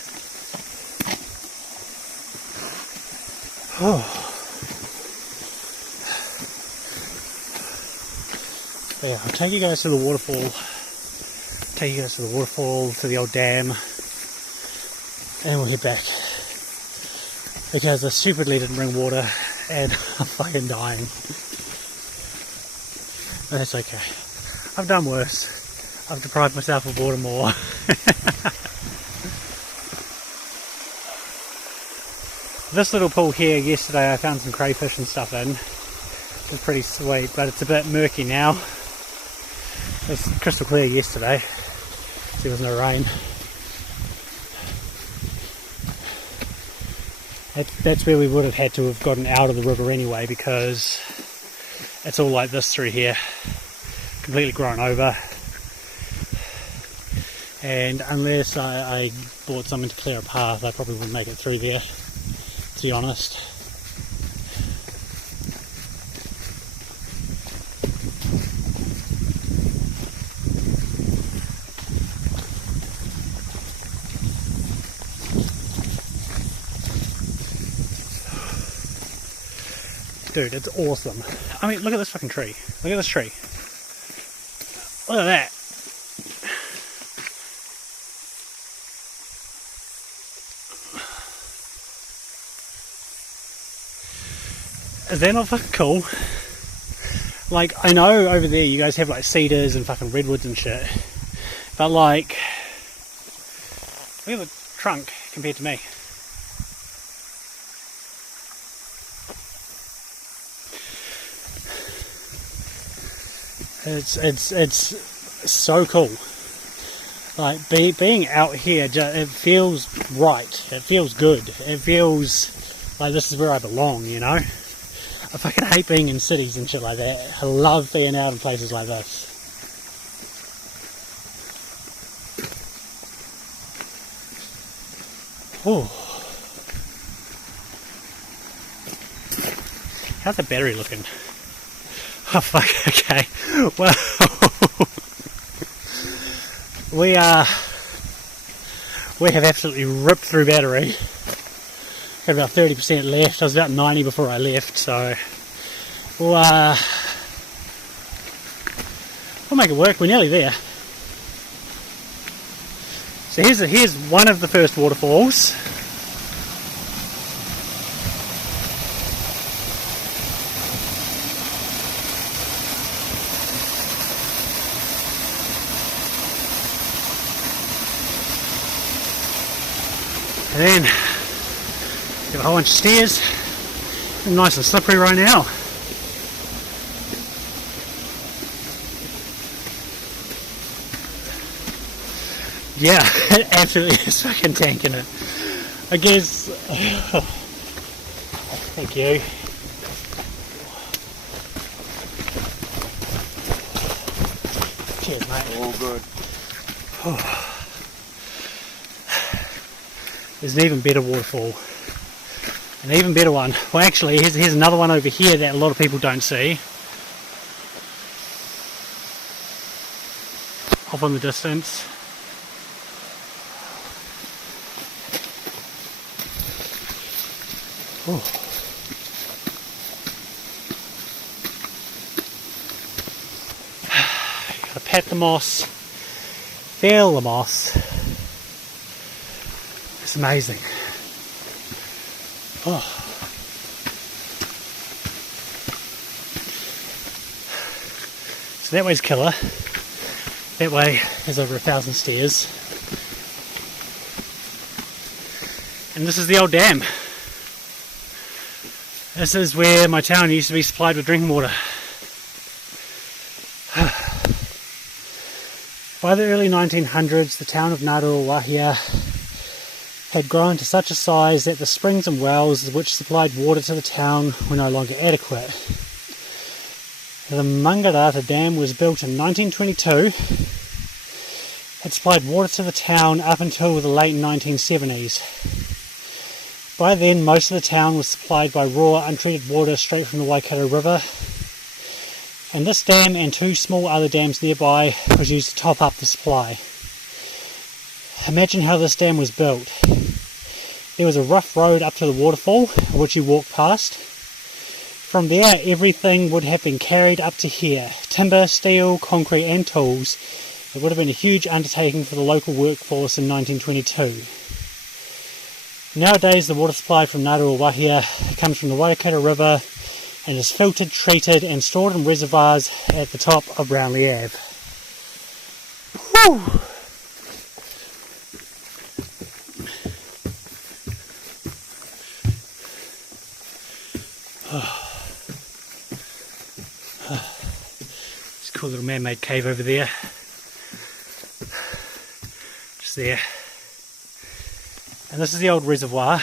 Yeah, I'll take you guys to the waterfall. To the old dam, and we'll head back. Because I stupidly didn't bring water, and I'm fucking dying. But that's okay. I've done worse. I've deprived myself of water more. This little pool here, yesterday I found some crayfish and stuff in. It was pretty sweet, but it's a bit murky now. It was crystal clear yesterday. There was no rain. That's where we would have had to have gotten out of the river anyway, because it's all like this through here. Completely grown over. And unless I bought something to clear a path, I probably wouldn't make it through there, to be honest. Dude, it's awesome. I mean, look at this fucking tree. Look at this tree. Look at that. Is that not fucking cool? Like, I know over there you guys have like cedars and fucking redwoods and shit, but like, look at the trunk compared to me. It's so cool. Like being out here, it feels right. It feels good. It feels like this is where I belong, you know? I fucking hate being in cities and shit like that. I love being out in places like this. Oh. How's the battery looking? Oh fuck, okay. Well, we have absolutely ripped through battery. Got about 30% left. I was about 90 before I left, so we'll make it work. We're nearly there. So here's one of the first waterfalls. And then got a whole bunch of stairs. I'm nice and slippery right now. Yeah, it absolutely is fucking tanking it. I guess. Thank you. Cheers, mate. All good. There's an even better waterfall An even better one. Well, actually, here's another one over here that a lot of people don't see. Off in the distance. Ooh. Gotta pat the moss, feel the moss. It's amazing. Oh. So that way's killer. That way is over 1,000 stairs. And this is the old dam. This is where my town used to be supplied with drinking water. By the early 1900s, the town of Ngāruawāhia had grown to such a size that the springs and wells which supplied water to the town were no longer adequate. The Mangarata Dam was built in 1922. It supplied water to the town up until the late 1970s. By then, most of the town was supplied by raw, untreated water straight from the Waikato River. And this dam and two small other dams nearby was used to top up the supply. Imagine how this dam was built. There was a rough road up to the waterfall, which you walked past. From there, everything would have been carried up to here. Timber, steel, concrete and tools. It would have been a huge undertaking for the local workforce in 1922. Nowadays, the water supply from Ngāruawāhia comes from the Waikato River and is filtered, treated and stored in reservoirs at the top of Brownlee Ave. Whew. It's a cool little man-made cave over there. Just there. And this is the old reservoir.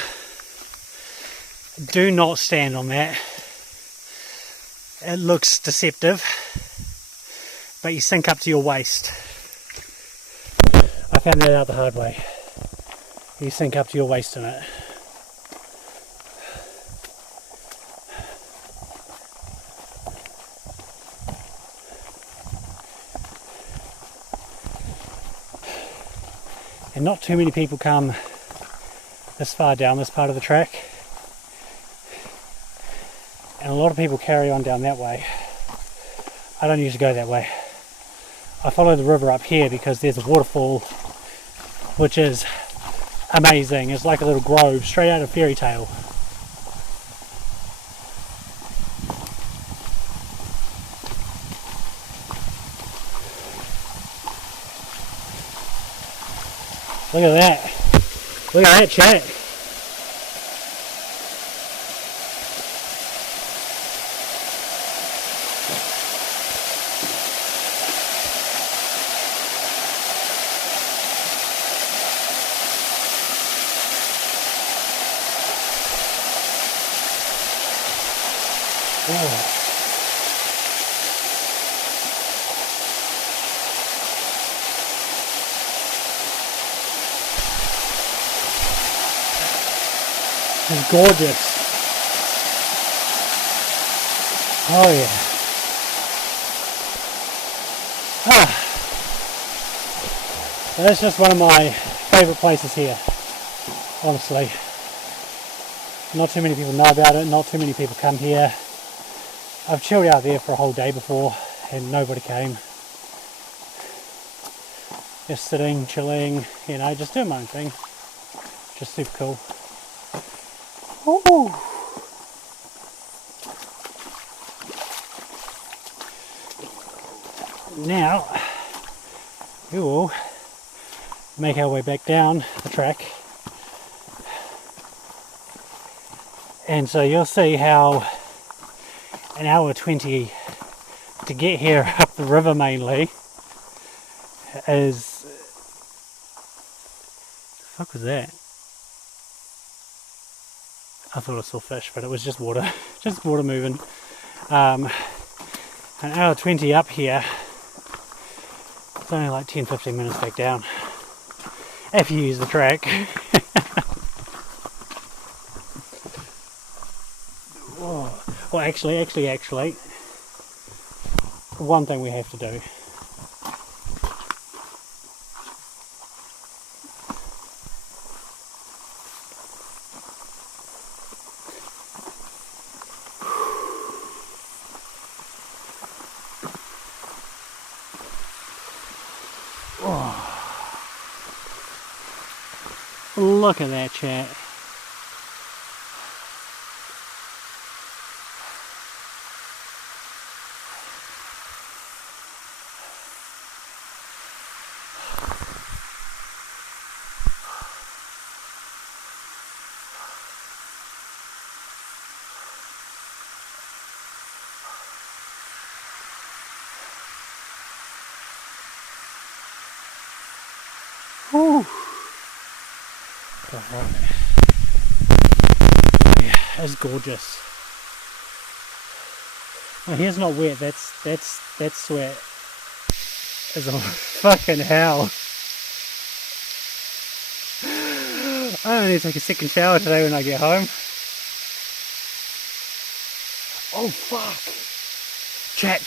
Do not stand on that. It looks deceptive, but you sink up to your waist. I found that out the hard way. You sink up to your waist in it. And not too many people come this far down this part of the track, and a lot of people carry on down that way. I don't usually go that way. I follow the river up here because there's a waterfall which is amazing. It's like a little grove straight out of fairy tale. Look at that. Look at that, chat. Oh. It's gorgeous. Oh yeah. That's just one of my favourite places here, honestly. Not too many people know about it, not too many people come here. I've chilled out there for a whole day before and nobody came. Just sitting, chilling, you know, just doing my own thing. Just super cool. Ooh. Now we will make our way back down the track, and so you'll see how an hour 20 to get here up the river mainly is... the fuck was that? I thought I saw fish, but it was just water. Just water moving. An hour 20 up here. It's only like 10-15 minutes back down. If you use the track. Well, actually, one thing we have to do. Look at that, chat. Whew. Alright. Yeah, that's gorgeous. My hair's not wet, that's sweat. It's a fucking hell. I need to take a second shower today when I get home. Oh fuck. Chat.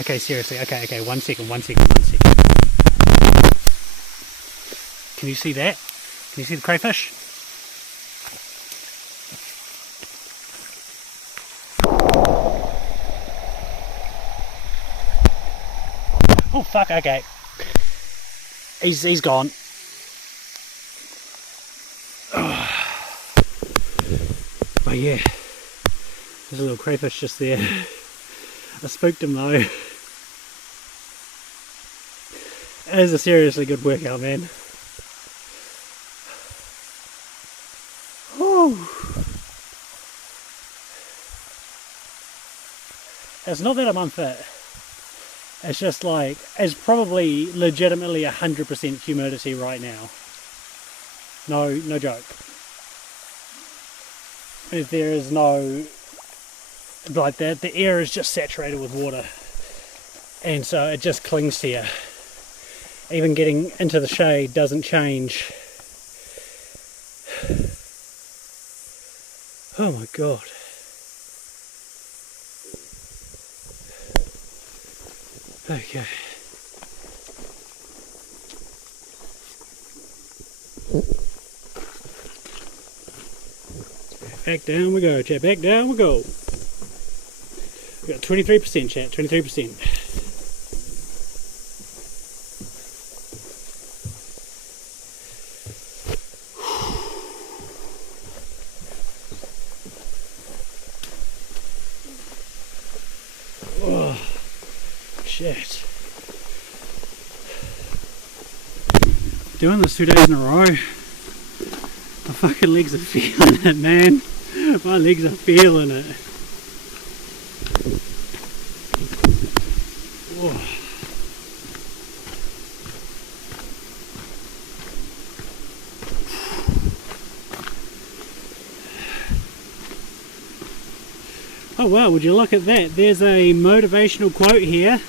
Okay, seriously. Okay, one second. Can you see that? Can you see the crayfish? Oh fuck, okay. He's gone. But yeah, there's a little crayfish just there. I spooked him though. It is a seriously good workout, man. It's not that I'm unfit. It's just like, it's probably legitimately 100% humidity right now. No joke. There is no, like that, the air is just saturated with water. And so it just clings to you. Even getting into the shade doesn't change. Oh my god. Okay. Back down we go, chat. Back down we go. We got 23%, chat. 23%. Oh, shit. Doing this 2 days in a row. My fucking legs are feeling it, man. My legs are feeling it. Whoa. Oh wow, would you look at that? There's a motivational quote here.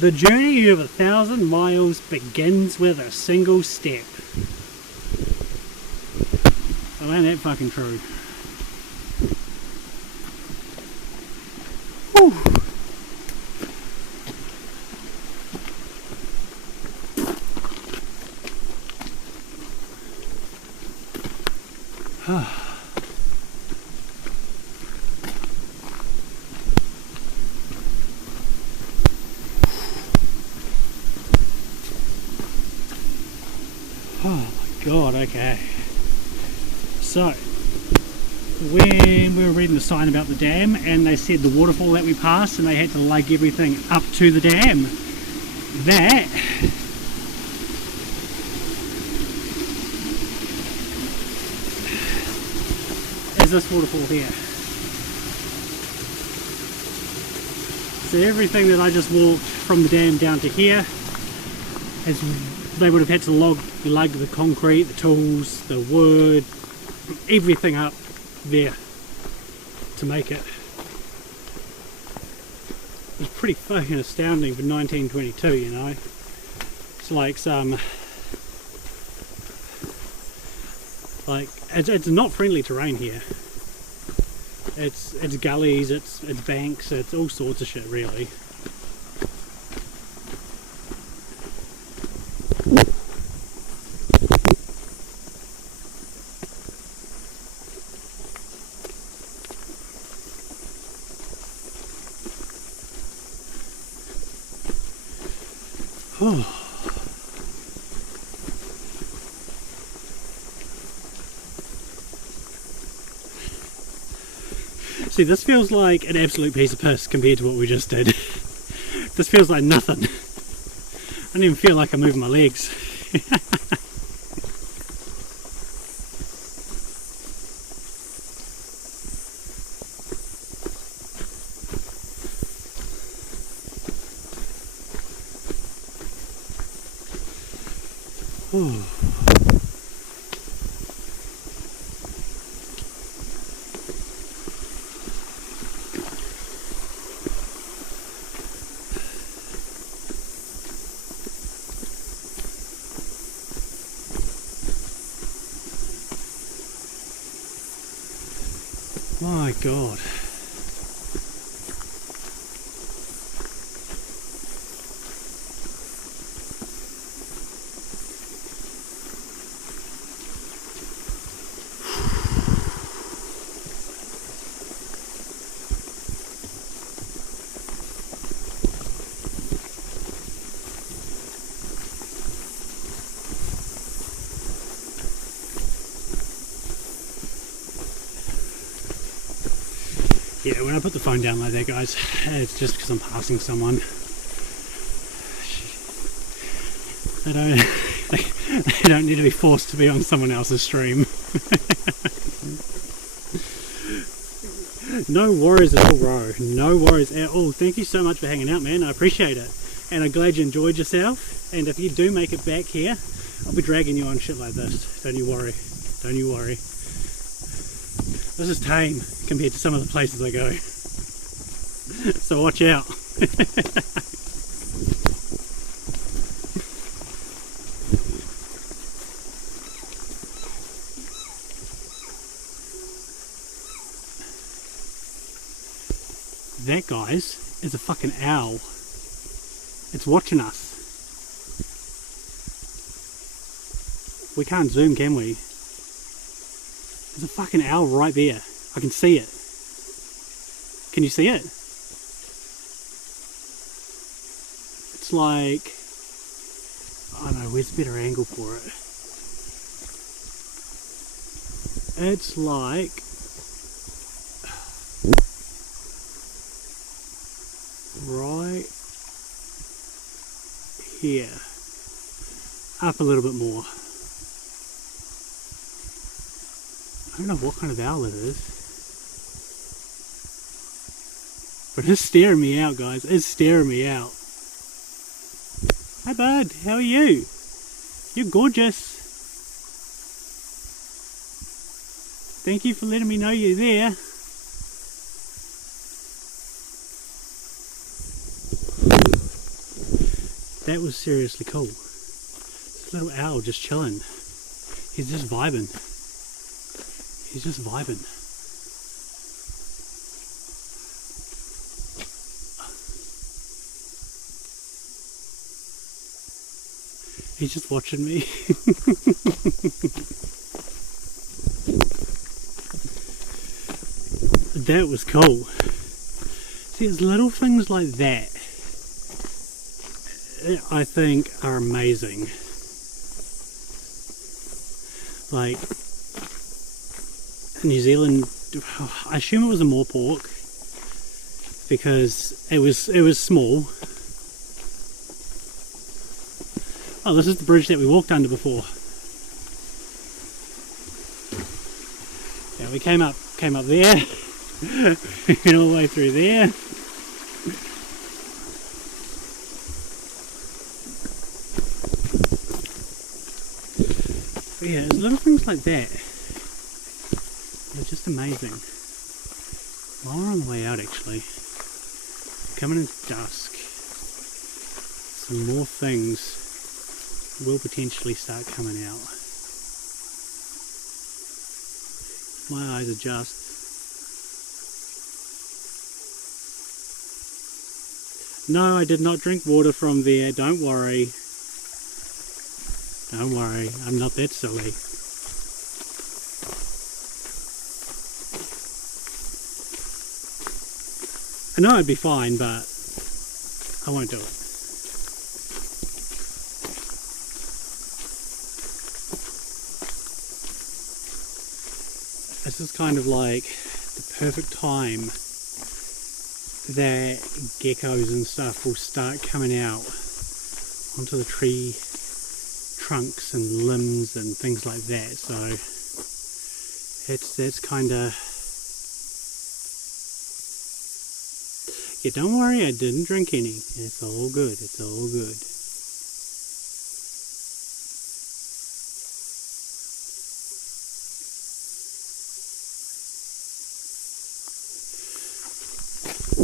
The journey of 1,000 miles begins with a single step. Oh, ain't that fucking true? Whew. Oh my god, okay. So, when we were reading the sign about the dam and they said the waterfall that we passed and they had to lug everything up to the dam, that is this waterfall here. So everything that I just walked from the dam down to here, they would have had to lug the concrete, the tools, the wood, everything up there to make it. It's pretty fucking astounding for 1922, you know. It's like some, like, it's not friendly terrain here. It's gullies, it's banks, it's all sorts of shit really. Oh. See, this feels like an absolute piece of piss compared to what we just did. This feels like nothing. I don't even feel like I'm moving my legs. Oh. My God. Yeah, when I put the phone down like that, guys, it's just because I'm passing someone. They don't need to be forced to be on someone else's stream. No worries at all, bro. No worries at all. Thank you so much for hanging out, man. I appreciate it. And I'm glad you enjoyed yourself. And if you do make it back here, I'll be dragging you on shit like this. Don't you worry. Don't you worry. This is tame compared to some of the places I go. So watch out. That, guys, is a fucking owl. It's watching us. We can't zoom, can we? There's a fucking owl right there. I can see it. Can you see it? It's like... I don't know, where's the better angle for it? It's like... right here. Up a little bit more. I don't know what kind of owl it is. But it's staring me out, guys. It's staring me out. Hi, bud. How are you? You're gorgeous. Thank you for letting me know you're there. That was seriously cool. This little owl just chilling. He's just vibing. He's just vibing. He's just watching me. That was cool. See, it's little things like that I think are amazing. Like, New Zealand, I assume it was a moorpork because it was small. Oh, this is the bridge that we walked under before. Yeah, we came up there, went all the way through there. But yeah, there's little things like that. They're just amazing. While we're on the way out, actually, coming into dusk, some more things will potentially start coming out. My eyes adjust. No, I did not drink water from there, don't worry. Don't worry, I'm not that silly. I know I'd be fine, but I won't do it. This is kind of like the perfect time that geckos and stuff will start coming out onto the tree trunks and limbs and things like that. So that's kind of, yeah, don't worry, I didn't drink any. It's all good, it's all good.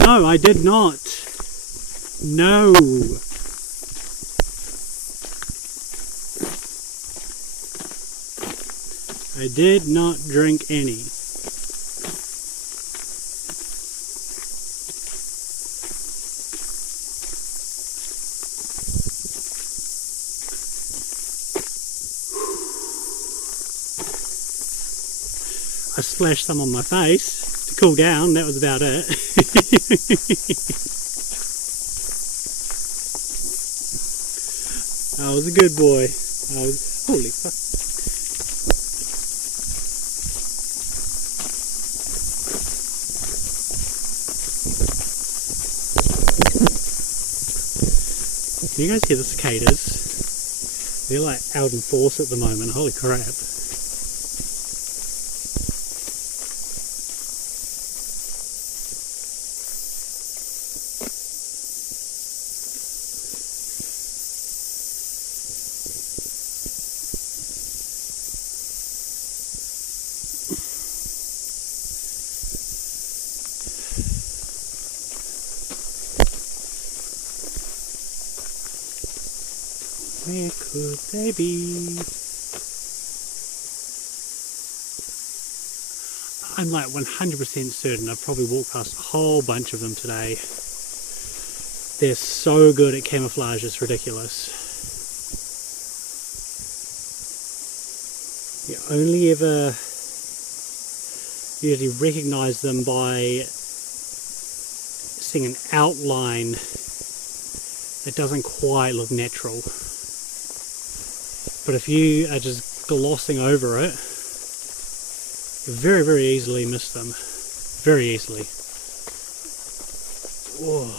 No, I did not. No. I did not drink any. I splashed some on my face to cool down, that was about it. I was a good boy. I was, holy fuck. Can you guys hear the cicadas? They're like out in force at the moment, holy crap. Where could they be? I'm like 100% certain I've probably walked past a whole bunch of them today. They're so good at camouflage, it's ridiculous. You only ever usually recognize them by seeing an outline that doesn't quite look natural. But if you are just glossing over it, you very, very easily miss them. Very easily. Whoa.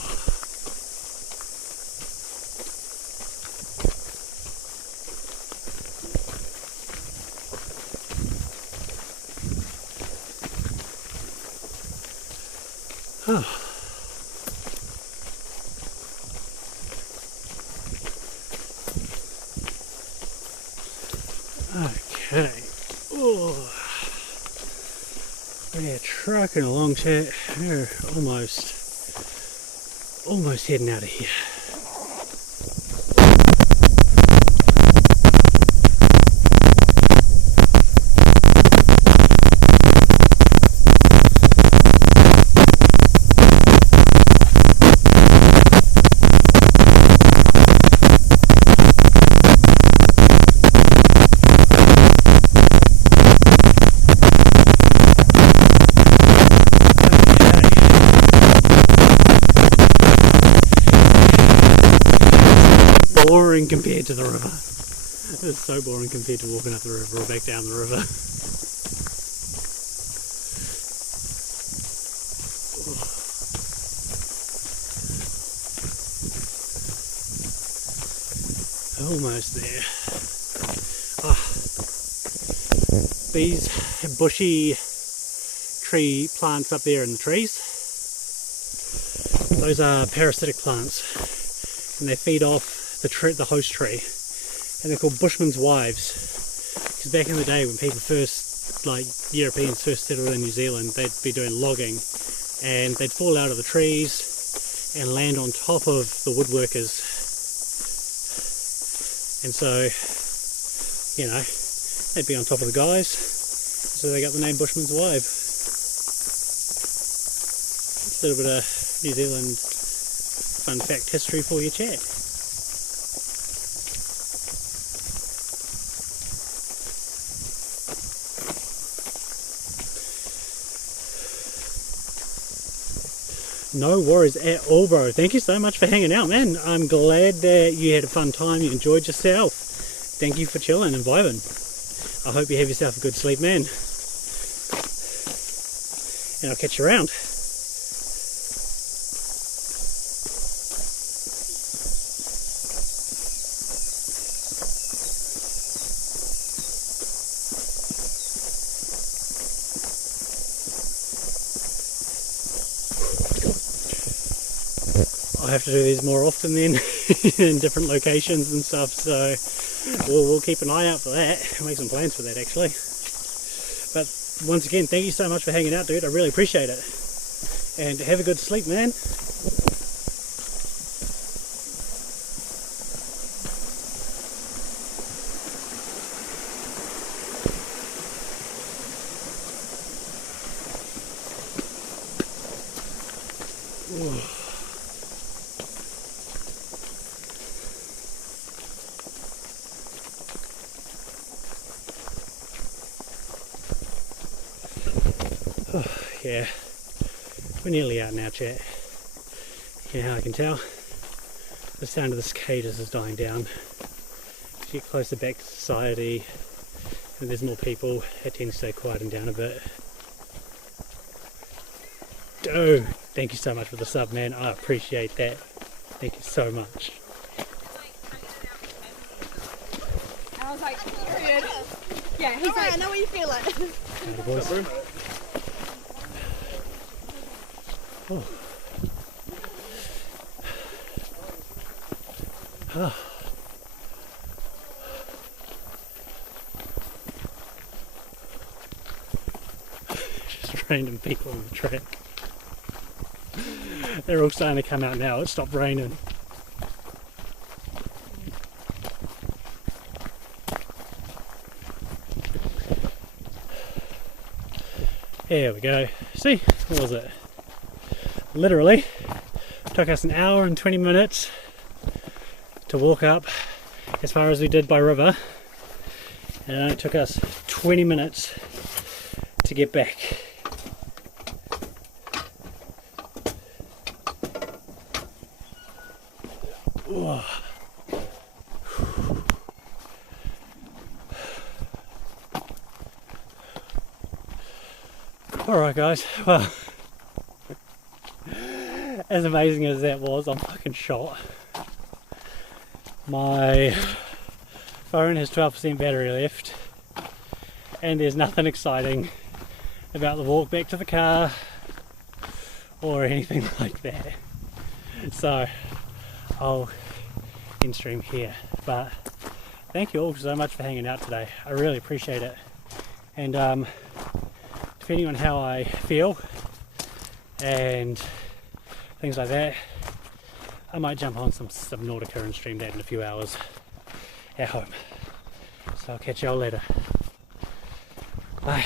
Oh. Okay. Oh. We're trucking along, chat. We're almost heading out of here. Boring compared to the river. It's so boring compared to walking up the river or back down the river. Almost there. These bushy tree plants up there in the trees, those are parasitic plants, and they feed off the host tree, and they're called Bushman's wives, because back in the day when people first, like Europeans first settled in New Zealand, they'd be doing logging and they'd fall out of the trees and land on top of the woodworkers, and so, you know, they'd be on top of the guys, so they got the name Bushman's wife. It's a little bit of New Zealand fun fact history for you, chat. No worries at all, bro. Thank you so much for hanging out, man. I'm glad that you had a fun time, you enjoyed yourself. Thank you for chilling and vibing. I hope you have yourself a good sleep, man. And I'll catch you around. I have to do these more often then in different locations and stuff, so we'll keep an eye out for that. Make some plans for that actually. But once again, thank you so much for hanging out, dude. I really appreciate it. And have a good sleep, man. Ooh. Oh, yeah, we're nearly out now, chat. You know how I can tell? The sound of the cicadas is dying down. As you get closer back to society and there's more people, it tends to quieten down a bit. Dude, thank you so much for the sub, man. I appreciate that. Thank you so much. I was like, period. Yeah, he's like, I know what you feel like. Howdy, boys. Oh. Oh. Just random people on the track. They're all starting to come out now. It stopped raining. Here we go. See, what was it? Literally took us an hour and 20 minutes to walk up as far as we did by river, and it took us 20 minutes to get back. Whoa. Alright guys, well, as amazing as that was, I'm fucking shot. My phone has 12% battery left, and there's nothing exciting about the walk back to the car or anything like that. So I'll end stream here, but thank you all so much for hanging out today. I really appreciate it. And depending on how I feel and things like that, I might jump on some Subnautica and stream that in a few hours at home. So I'll catch y'all later. Bye.